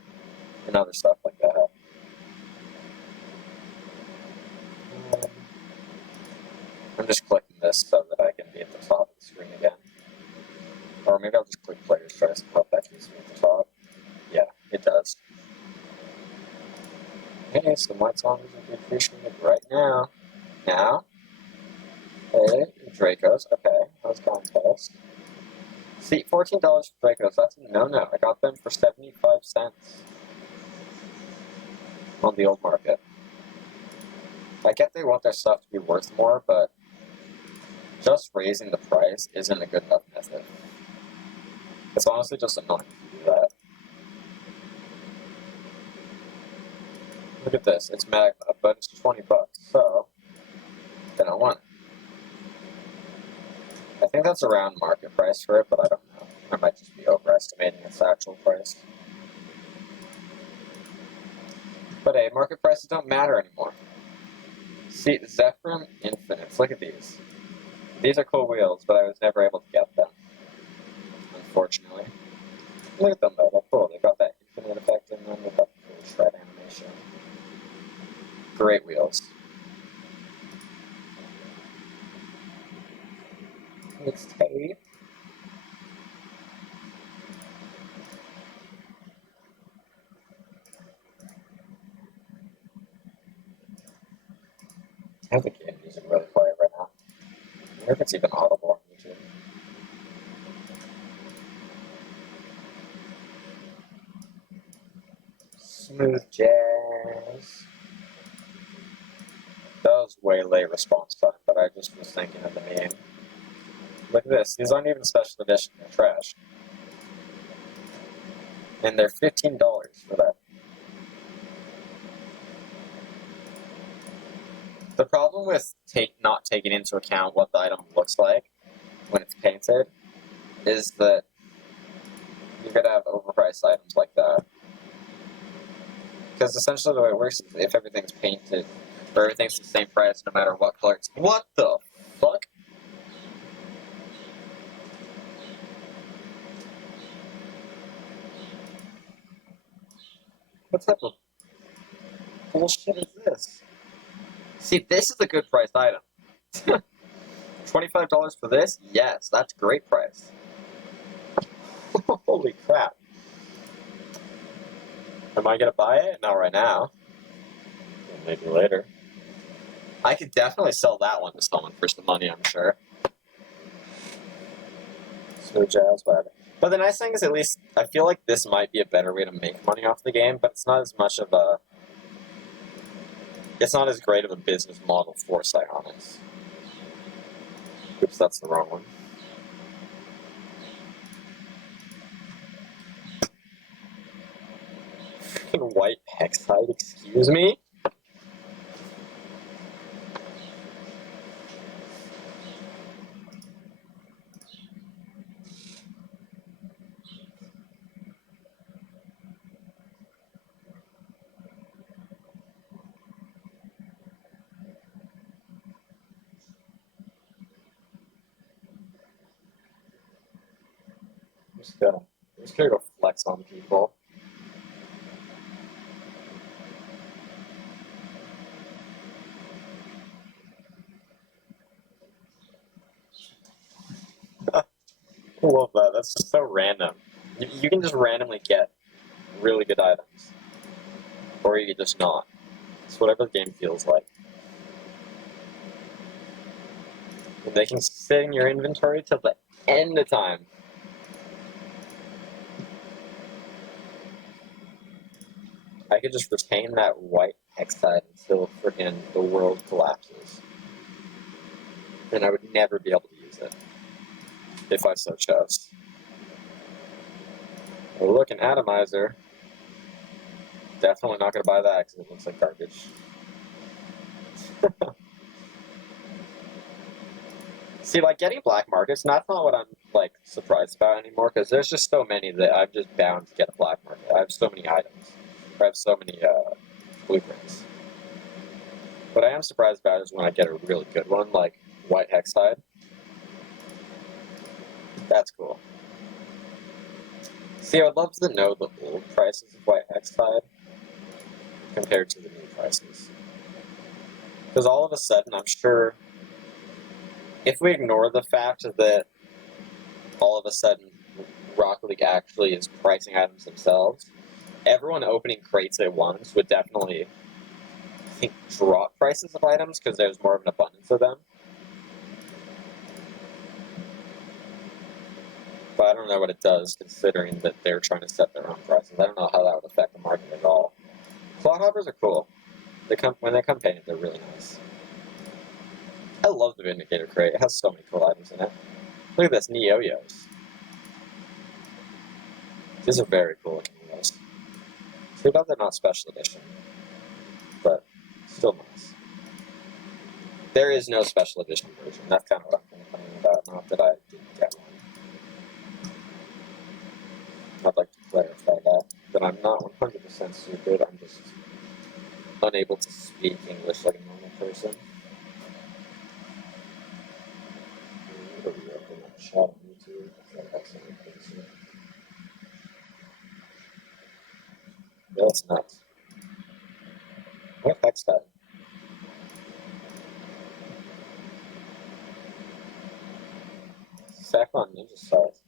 and other stuff like that. I'm just clicking this so that I can be at the top of the screen again. Or maybe I'll just click Player's Choice and hope that keeps me at the top. Yeah, it does. Hey, some White Zombas would be appreciated right now. Now? Hey, Dracos. Okay, that was contest. See, $14 for Dracos. That's a no-no. I got them for 75 cents on the old market. I get they want their stuff to be worth more, but just raising the price isn't a good enough method. It's honestly just annoying to do that. Look at this. It's Magma, but it's 20 bucks, so then I want it. I think that's around market price for it, but I don't know. I might just be overestimating its actual price. But hey, market prices don't matter anymore. See, Zephyrin Infinites. Look at these. These are cool wheels, but I was never able to get them, unfortunately. Look at them, though. They're cool. They've got that infinite effect in them. They've got the cool shred animation. Great wheels. It's tape. I have the game music really quiet right now. I wonder if it's even audible on YouTube. Smooth jazz. Those way late response time, but I just was thinking of the meme. Look at this. These aren't even special edition. They're trash. And they're $15 for that. The problem with not taking into account what the item looks like when it's painted is that you're going to have overpriced items like that. Because essentially the way it works is if everything's painted, or everything's the same price no matter what color it's... What the fuck? What type of bullshit is this? See, this is a good priced item. $25 for this? Yes, that's a great price. Holy crap. Am I gonna buy it? Not right now. Maybe later. I could definitely sell that one to someone for some money, I'm sure. So jazzed by it. But the nice thing is, at least, I feel like this might be a better way to make money off the game, but it's not as much of a... It's not as great of a business model for Psyonix. Oops, that's the wrong one. Freaking white hexide, excuse me? I'm just gonna go flex on people. I love that. That's just so random. You can just randomly get really good items. Or you can just not. It's whatever the game feels like. And they can sit in your inventory till the end of time. I could just retain that white hexide until freaking the world collapses. And I would never be able to use it. If I so chose. Oh, look, an atomizer. Definitely not going to buy that because it looks like garbage. See, like, getting black markets, that's not what I'm, like, surprised about anymore, because there's just so many that I'm just bound to get a black market. I have so many items. I have so many blueprints. What I am surprised about is when I get a really good one, like white hexide. That's cool. See, I would love to know the old prices of white hexide compared to the new prices. Because all of a sudden, I'm sure, if we ignore the fact that all of a sudden Rocket League actually is pricing items themselves, everyone opening crates at once would definitely, I think, drop prices of items because there's more of an abundance of them. But I don't know what it does, considering that they're trying to set their own prices. I don't know how that would affect the market at all. Clodhoppers are cool. When they come painted, they're really nice. I love the Vindicator crate. It has so many cool items in it. Look at this, Yo-Yos. These are very cool looking Yo-Yos. Too bad they're not special edition, but still nice. There is no special edition version. That's kind of what I'm complaining about, not that I didn't get one. I'd like to clarify that I'm not 100% stupid, I'm just unable to speak English like a normal person. I'm going to reopen that chat on YouTube. Yeah, that's nuts. What heck's that? Saffron Ninja Stars.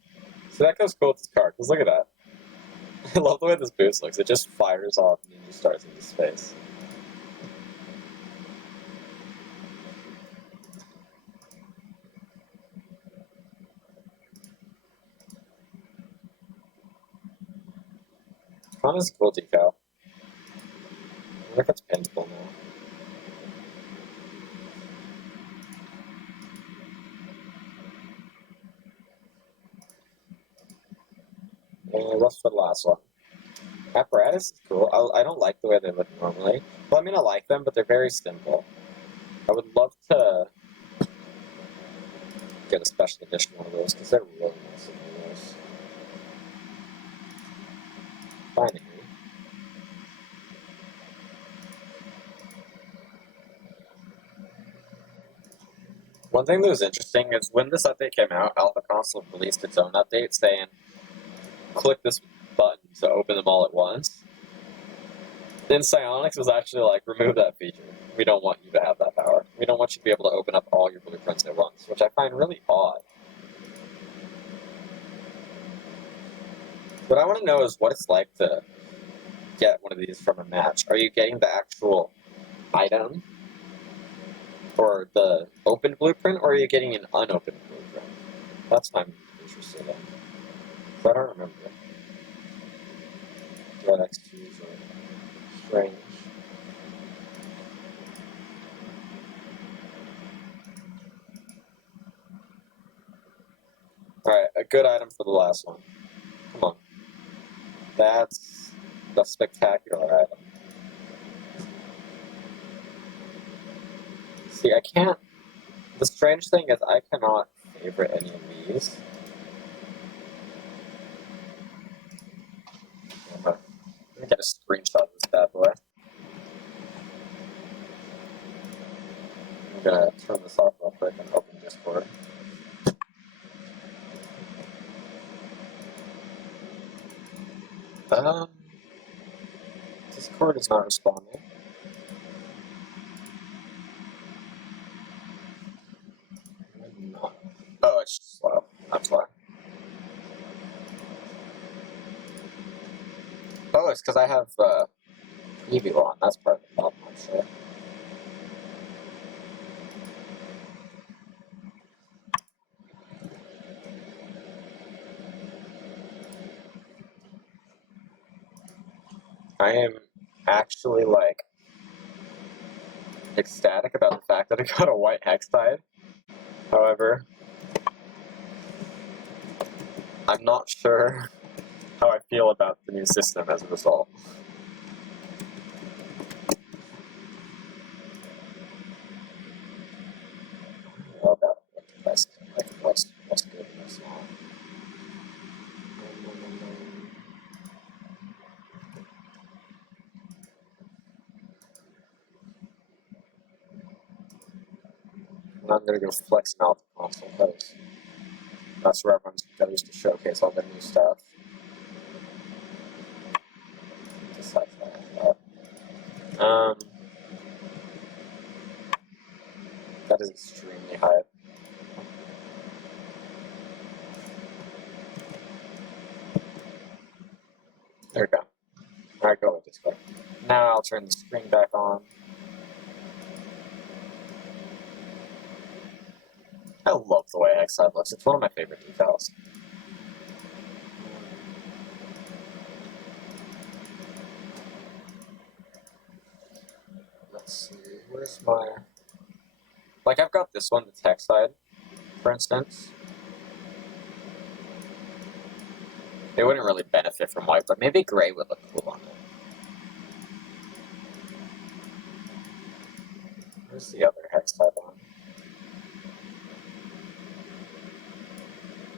So that goes cool with this card, because look at that. I love the way this boost looks. It just fires off Ninja Stars into space. Con is a cool decal. I wonder if it's paintable now. what's for the last one? Apparatus is cool. I don't like the way they look normally. Well, I mean, I like them, but they're very simple. I would love to get a special edition one of those, because they're really nice looking those. Finally. One thing that was interesting is when this update came out, Alpha Console released its own update saying, click this button to open them all at once. Then Psyonix was actually like, remove that feature. We don't want you to have that power. We don't want you to be able to open up all your blueprints at once, which I find really odd. What I want to know is what it's like to get one of these from a match. Are you getting the actual item or the opened blueprint, or are you getting an unopened blueprint? That's what I'm interested in. So I don't remember. What X2s are strange. Alright, a good item for the last one. Come on. That's the spectacular item. See, I can't... The strange thing is I cannot favorite any of these. Let me get a screenshot of this bad boy. I'm gonna turn this off real quick and open Discord. Discord is not responding. Oh, it's just slow. I'm sorry. Oh, it's because I have preview on. That's part of the problem, I'm sure. I am actually, like, ecstatic about the fact that I got a white hex tide. However, I'm not sure how I feel about the new system as a result. About what's good and what's not. And I'm gonna go flex an Alpha Console because that's where everyone's goes to showcase all their new stuff. Besides that. That is extremely high. There we go. Alright, go with this way. Now I'll turn the screen back on. I love the way X-Side looks. It's one of my favorite details. Let's see, where's my... Like, I've got this one, the tech side, for instance. It wouldn't really benefit from white, but maybe gray would look cool on it. Where's the other hex type one?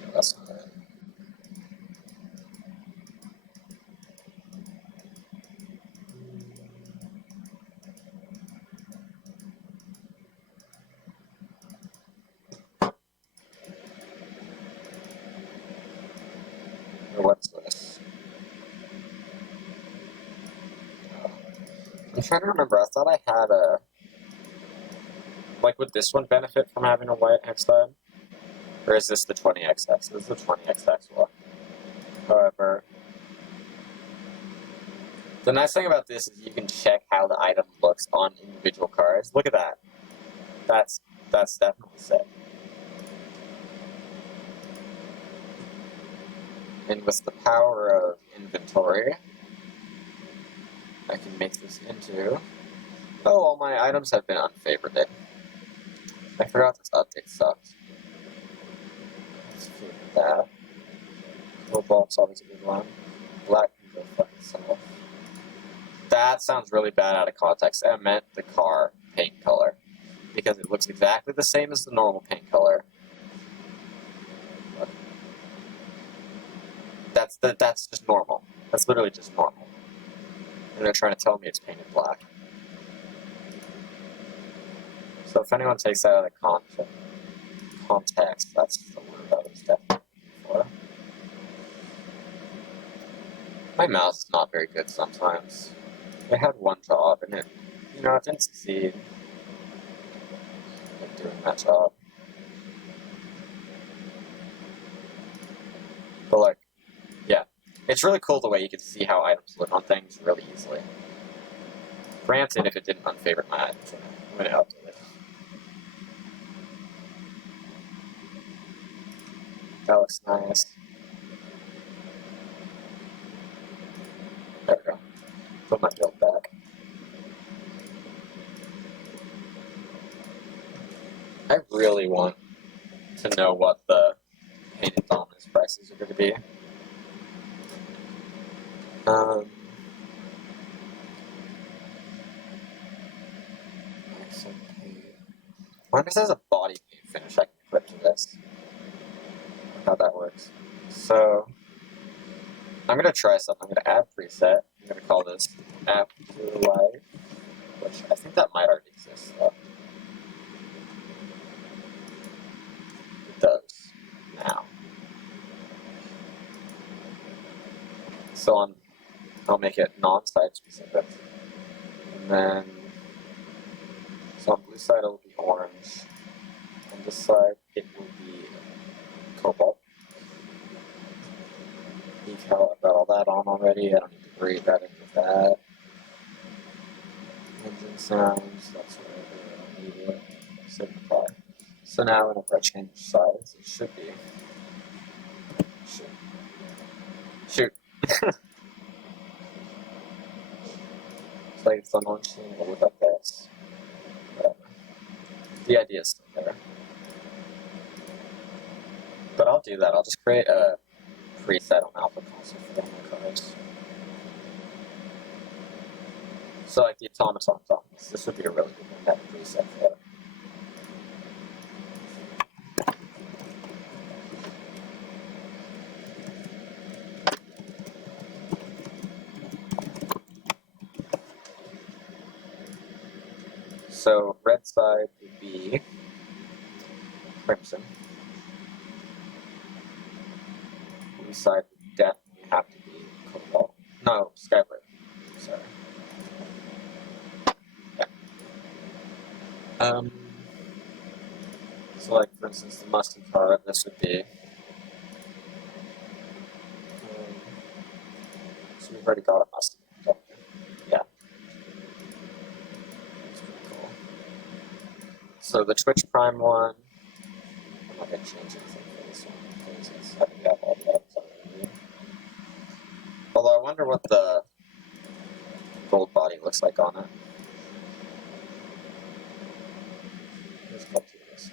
No, that's not it. Or what's this? Oh. I'm trying to remember. I thought I had a... Like, would this one benefit from having a white hex type? Or is this the 20XX? This is the 20XX one. However, the nice thing about this is you can check how the item looks on individual cards. Look at that. That's definitely sick. And with the power of inventory, I can make this into... Oh, all my items have been unfavorited. I forgot this update sucks. Let's favorite that. Cobalt's always a good one. Black can go fuck itself. That sounds really bad out of context. I meant the car paint color. Because it looks exactly the same as the normal paint color. That's just normal. That's literally just normal. And they're trying to tell me it's painted black. So if anyone takes that out of context, that's the word I was definitely looking for. My mouse is not very good sometimes. It had one job and it didn't succeed in doing that job. But like, yeah. It's really cool the way you can see how items look on things really easily. Granted, if it didn't unfavorite my items when it updated. That looks nice. There we go. Put my build back. I really want to know what the painted Dominus prices are going to be. I wonder if there's a body paint finish I can equip to this. How that works. So, I'm going to try something. I'm going to add preset. I'm going to call this AFTERLIFE, which I think that might already exist though. It does now. So I'll make it non-side specific. And then, so on blue side it will be orange. On this side it will be cobalt. Decal, I've got all that on already. I don't need to breathe that into that. Engine sounds, that's where I need it. Signify. So now whenever I change sides, it should be. Shoot. It's like it's on launch scene, it'll look like this. But the idea is still there. But I'll do that. I'll just create a preset on Alpha Console for all my cars. So like the automatons on this would be a really good one to have a preset for. So red side would be crimson. Blue side would definitely have to be cobalt. No, sky blue. Sorry. Yeah. So like for instance the Mustang car, this would be so we've already got a Mustang. Yeah. That's pretty cool. So the Twitch Prime one, I'm not going to change anything for this one because I think I have all the items already. Although I wonder what the gold body looks like on it. Let's go through this.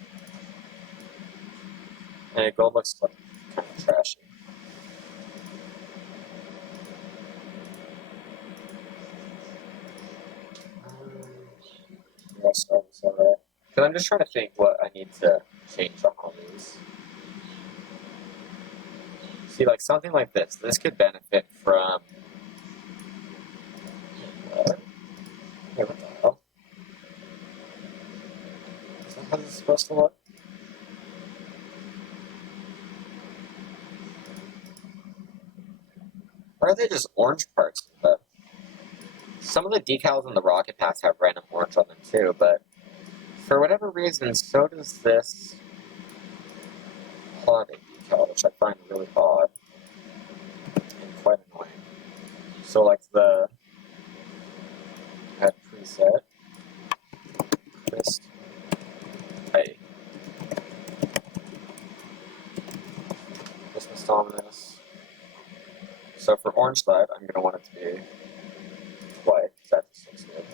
And gold looks like kind of trashy. Yes, that's alright. Because I'm just trying to think what I need to change on all these. See, like something like this. This could benefit from. What the hell? Is that how this is supposed to look? Or are they just orange parts? But some of the decals on the rocket packs have random orange on them too, but for whatever reason, so does this holiday decal, which I find really odd and quite annoying. So like the add preset, Christmas Dominus. So for orange side, I'm going to want it to be white, because that just looks good.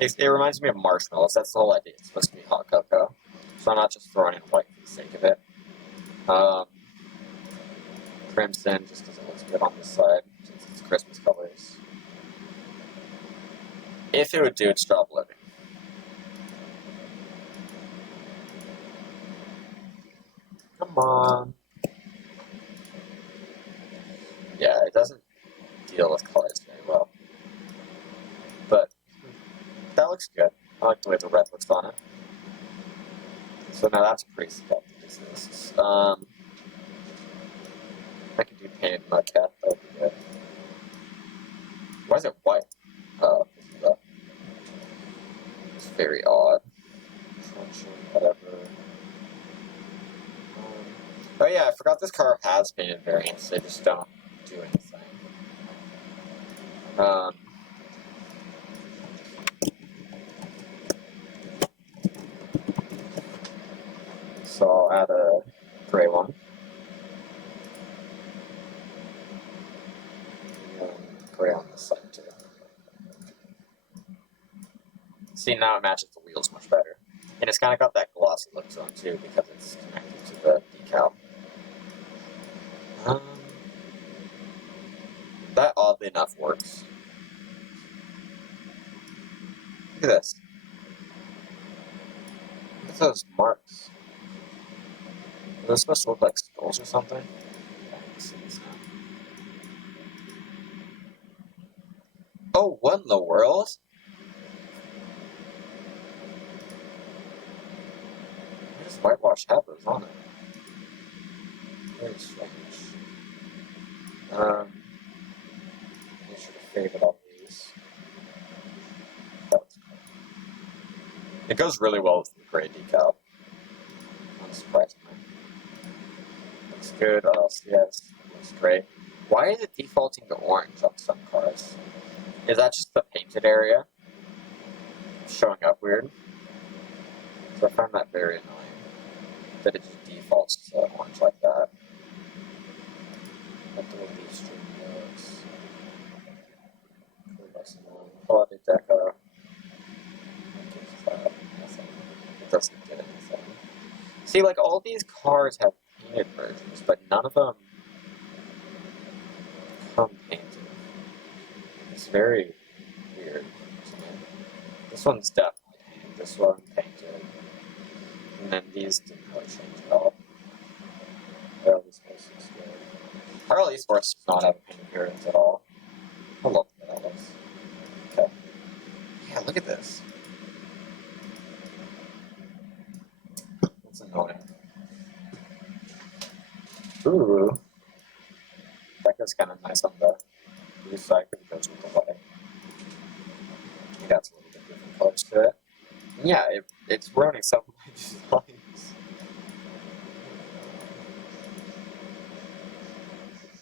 It reminds me of marshmallows. That's the whole idea. It's supposed to be hot cocoa. So I'm not just throwing in white for the sake of it. crimson just because it looks good on this side, since it's Christmas colors. If it would do, it's drop loading. Come on. Yeah, it doesn't deal with colors very well. But that looks good. I like the way the red looks on it. So now that's a pretty seductive business. I could do painted mudcat, that would be good. Why is it white? Oh, it's very odd. Whatever. Oh yeah, I forgot this car has painted variants, they just don't do anything. So I'll add a gray one. And gray on this side too. See, now it matches the wheels much better. And it's kind of got that glossy look to it too because it's connected to the decal. That oddly enough works. Look at this. Look at those marks. Are those supposed to look like skulls or something? Oh, what in the world? Why does whitewash have those on it? Very strange. Make sure to favorite all these. It goes really well with the gray decal. Unsurprisingly. Looks good. LCS. Looks great. Why is it defaulting to orange on some cars? Is that just the painted area showing up weird? So I find that very annoying that it just defaults to orange like that. What do these stream looks? Quality deco. It doesn't get anything. See, like all these cars have painted versions, but none of them come painted. It's very weird to me. This one's definitely painted. This one painted. And then these didn't really change at all. RLE Sports looks good. RLE Sports does not have a painted appearance at all. I love the way that looks. Okay. Yeah, look at this. That's annoying. Ooh. That goes kind of nice on the blue side because it goes with the white. I think that's a little bit different colors to it. And yeah, it's ruining some of my designs.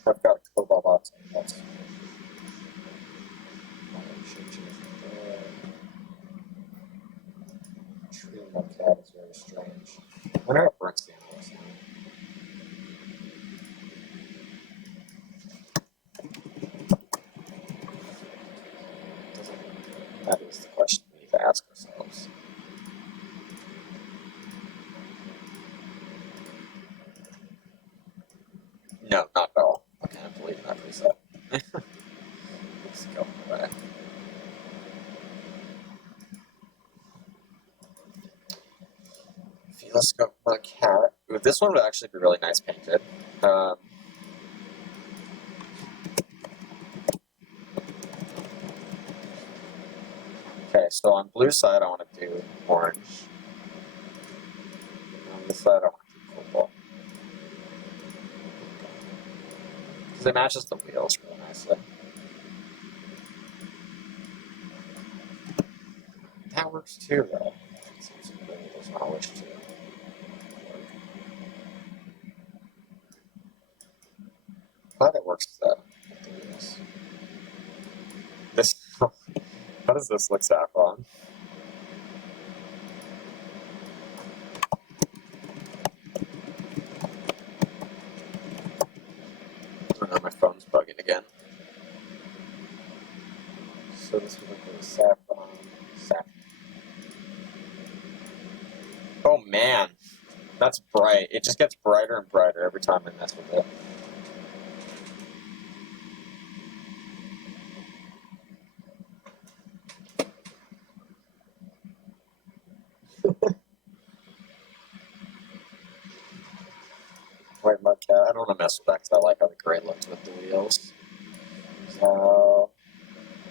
I've got a cobalt octane. That's tree mudcat is very strange. I wonder how burnt sienna looks now. That is the question we need to ask ourselves. No, not at all. I can't believe that preset. Let's go away. Let's go for a cat. Ooh, this one would actually be really nice painted. Okay, so on blue side I want to do orange. On this side I want to do cobalt. Because it matches the wheels really nicely. That works too, though. It seems like it does not wish to. Glad it works though. This. How does this look saffron? Oh no, my phone's bugging again. So this would look like saffron. Oh man, that's bright. It just gets brighter and brighter every time I mess with it. White Mudcat. I don't want to mess with that because I like how the gray looks with the wheels. So,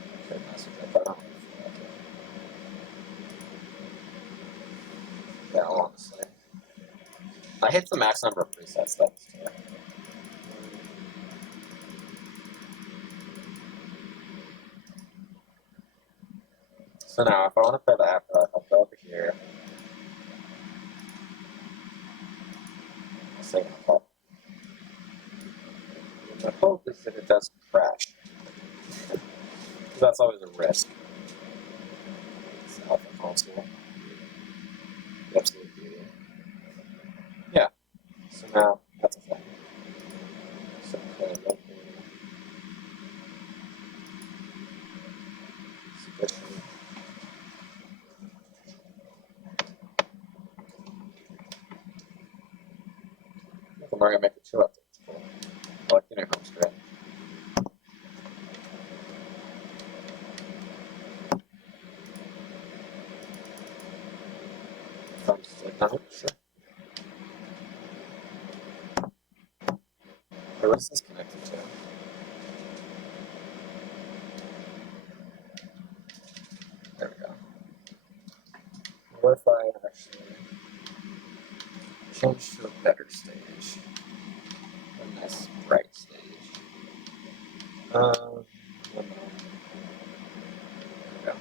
I could mess with it, but I don't really feel like it. Yeah, honestly. I hate the max number of presets things too. So now, if I want to play the Afterlife, I'll go over here. Save my fault. The hope is that it doesn't crash. Because that's always a risk. It's an alpha console. Absolute beauty. Yeah. So now, that's a thing. So play local. Sufficient. I'm going to make a 2 update. Cool. I like the new home screen. I'm just like, no, sure. Where is this connected to? There we go. What if I actually change to a better stage? A nice bright stage. One moment. There we go.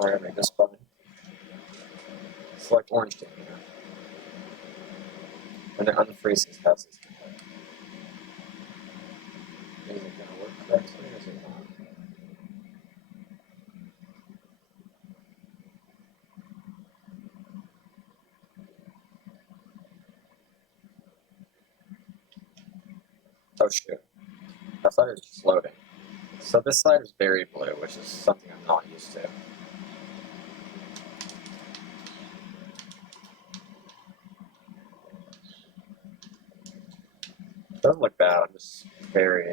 Am I going to make this fun? It's like orange game, you know? When it unfreezes, how's this going to work? Is it going to work correctly or is it not? Oh shoot. I thought it was just loading. So this side is very blue, which is something I'm not used to. It doesn't look bad, I'm just very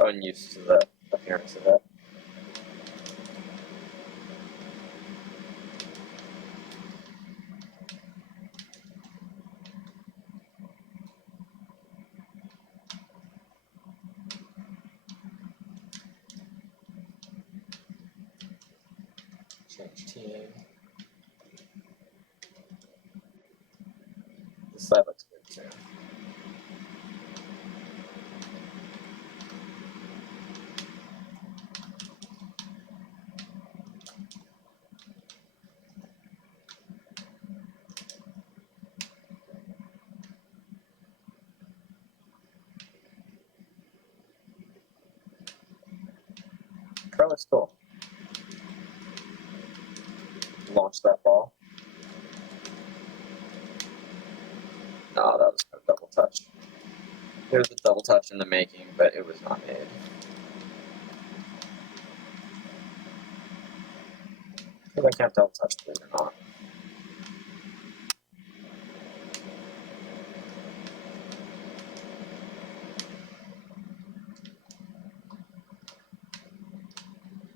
unused to the appearance of it. Change team. This side looks good too. That looks cool. Launch that ball. No, that was no double touch. There's a double touch in the making, but it was not made. Because I can't double touch these or not.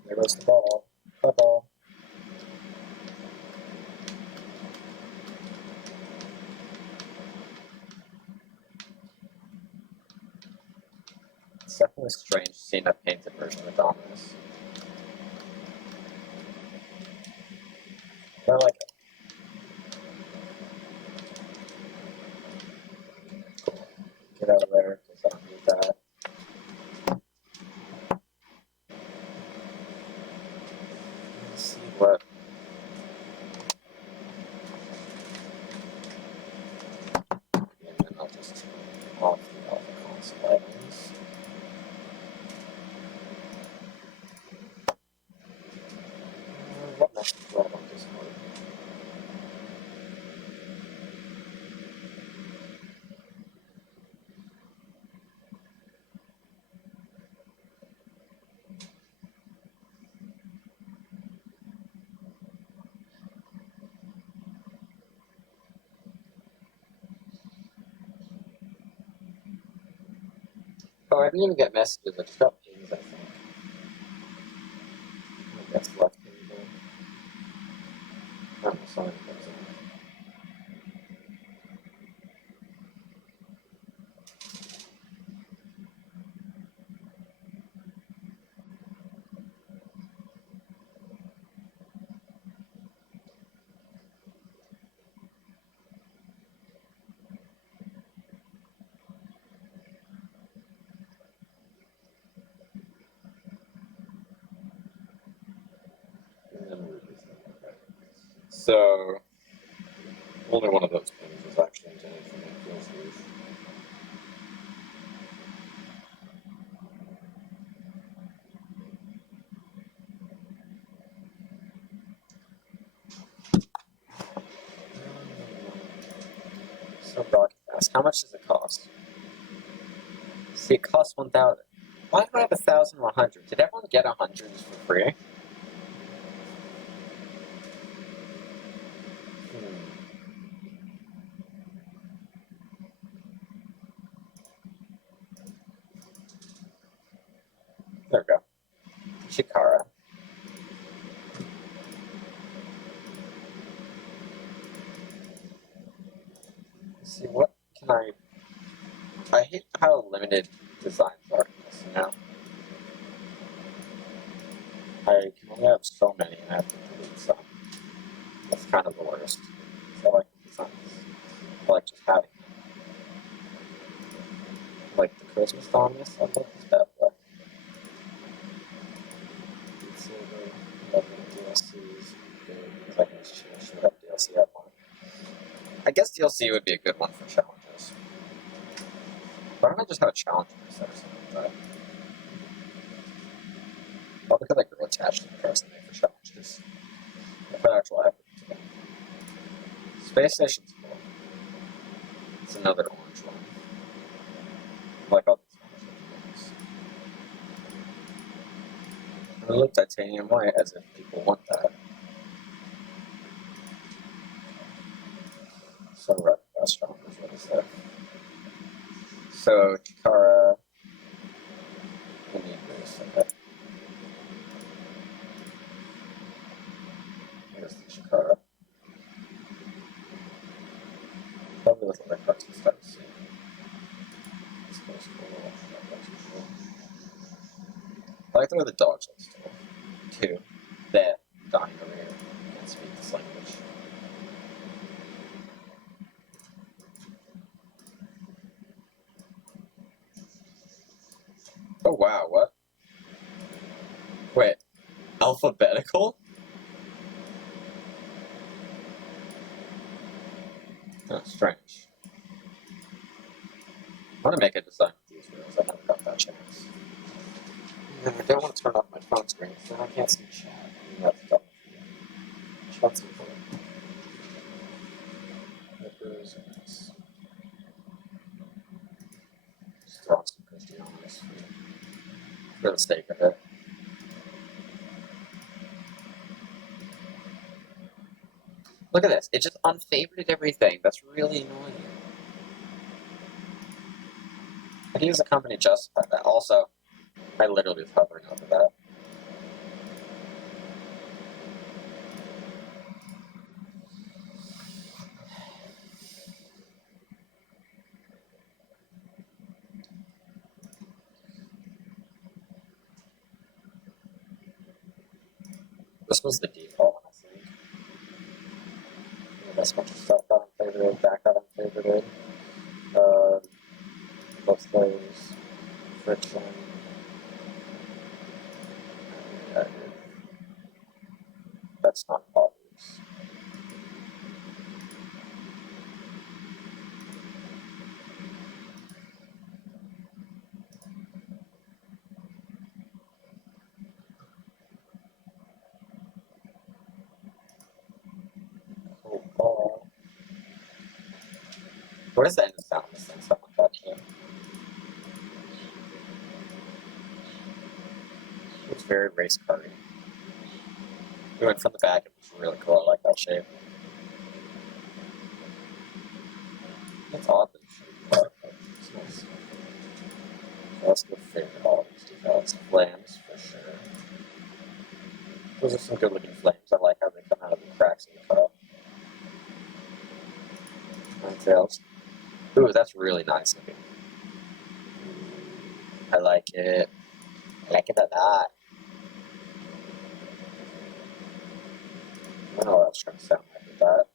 There goes the ball. The ball. It's definitely strange seeing a painted version of Dominus. I like it. Cool. Get out of there, because I don't need that. Let's see what... And then I'll just turn off the alpha console items. What next? What about this one? Oh, I didn't even get messages. I just got pings, I think. I guess left ping. I don't know, something comes in. So, only one of those pings is actually intended for my PLCs. So broadcast. How much does it cost? See, it costs 1,000. Why do I have 1,100? Did everyone get 100 for free? There we go. Shikara. Let's see, what can I hate how limited designs are in this, you know? I can only have so many and I have to delete some. That's kind of the worst. So I like the designs. I like just having them. Like the Christmas Dominus, I love this bad boy. Silver, love the DLCs. Because I can just shoot up DLC I want. I guess DLC would be a good one for challenges. Why don't I just have a challenge instead or something like that? Probably because I grew attached to the person for challenges. I put actual effort to them. Space Station's cool. It's another orange one. I like all these orange ones. I look titanium white as if people want that. So red restaurant is what is there. So Chikara. We need this. Okay. Here's the Chikara. Probably with other cards and stuff. See. This goes cool. That goes cool. I like the way the dogs look still. Two. That dying over here. Can't speak this language. Oh wow, what? Wait, alphabetical? Oh, strange. I want to make a design with these wheels. I never got that chance. And I don't want to turn off my phone screen, so I can't see chat. That's dumb. Chat's important. Nippers and this. Just throw on some Christian on this for the sake of it. Look at this. It just unfavorited everything. That's really annoying. I can use the company to justify that. Also, I literally was hovering over that. This was the default one, I think. This bunch of stuff got unfavorited, back got unfavorited. Both those. Friction. That's not obvious. Cool ball. What is the end sound this thing? Something like that here. It's very race cardy. We went from the back, it was really cool. I like that shape. It's odd that it's shaped, but it's nice. Let's go figure all these details. Flames, for sure. Those are some good looking flames. I like how they come out of the cracks in the cup. Tails. Ooh, that's really nice looking. I like it. I like it a lot. I don't know what else trying to sound like with that.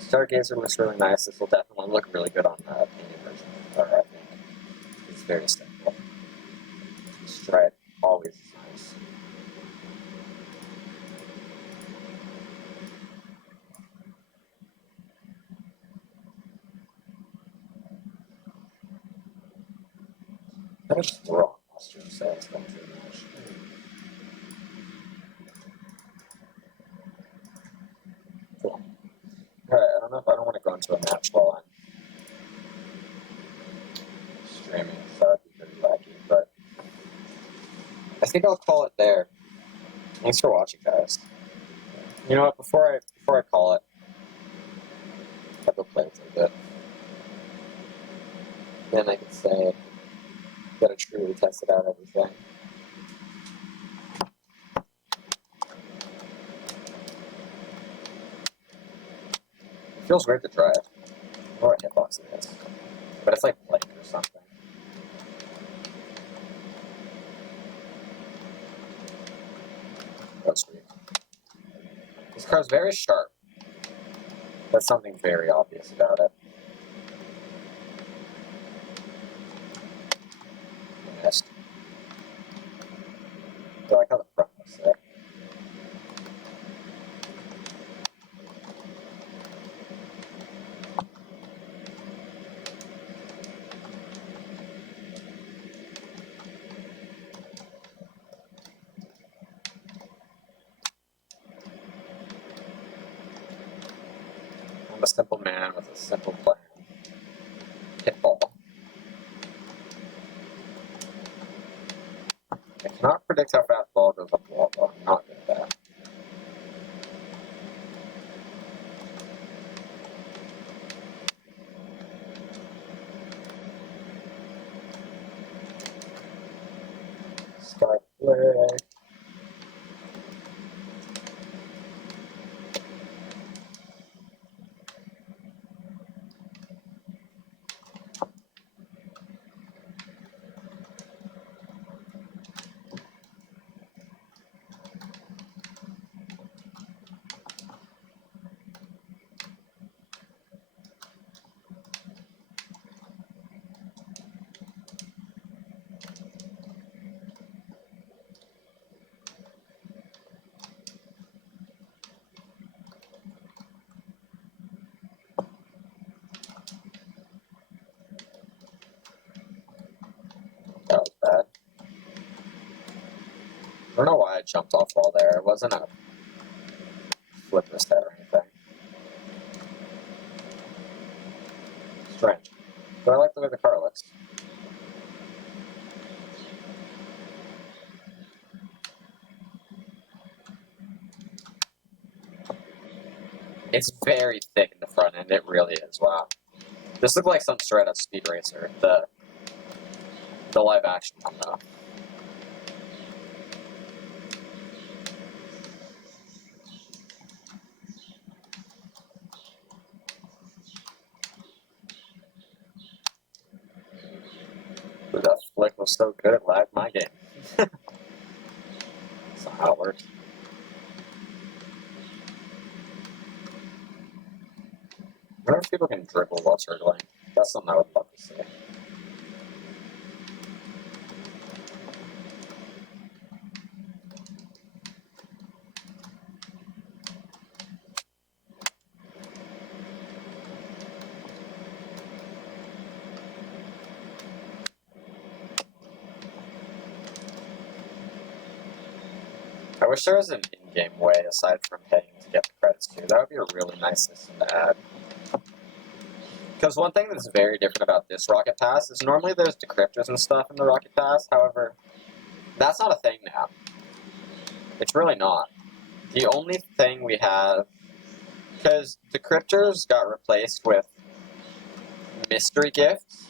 Stargazer looks really nice. This will definitely look really good on the painted version. Or I think it's very simple. Stripe always is nice. That was just the wrong posture, so it's going too much. Cool. Alright, I don't know if I don't want to go into a match while I'm streaming, so that'd be pretty wacky, but I think I'll call it there. Thanks for watching, guys. You know what, before I call it, I'll go play with it a bit. Then I can say that I truly tested out everything. It feels weird to try it. I don't know what hitbox it is. But it's like blank or something. That's weird. This card's very sharp. That's something very obvious about it. I missed. I like how the front looks there. I'm a simple man with a simple plan. Hit ball. I cannot predict how fast the ball goes up the wall, though. I'm not good at that. Start play. That was bad. I don't know why I jumped off wall there. It wasn't a flip this head or anything. Strange. But I like the way the car looks. It's very thick in the front end. It really is. Wow. This looked like some straight up Speed Racer. The live action one though. Dude, that flick was so good it lagged my game. That's not how it works. I wonder if people can dribble while circling. That's something I would love to see. I wish there was an in-game way aside from paying to get the credits too. That would be a really nice system to add. Because one thing that's very different about this Rocket Pass is normally there's decryptors and stuff in the Rocket Pass. However, that's not a thing now. It's really not. The only thing we have, because decryptors got replaced with mystery gifts,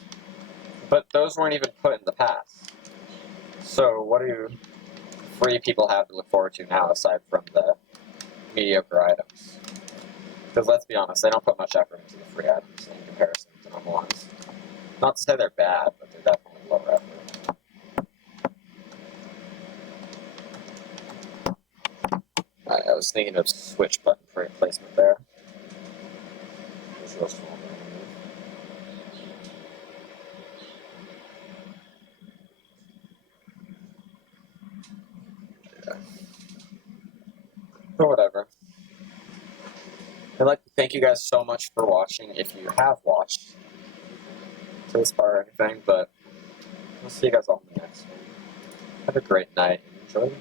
But those weren't even put in the past. So what do free people have to look forward to now, aside from the mediocre items? Because let's be honest, they don't put much effort into the free items in comparison to normal ones. Not to say they're bad, but they're definitely lower effort. I was thinking of switch button for replacement there. Real small. Yeah. Or whatever. I'd like to thank you guys so much for watching, if you have watched to this part or anything, but we'll see you guys all in the next one. Have a great night. Enjoy.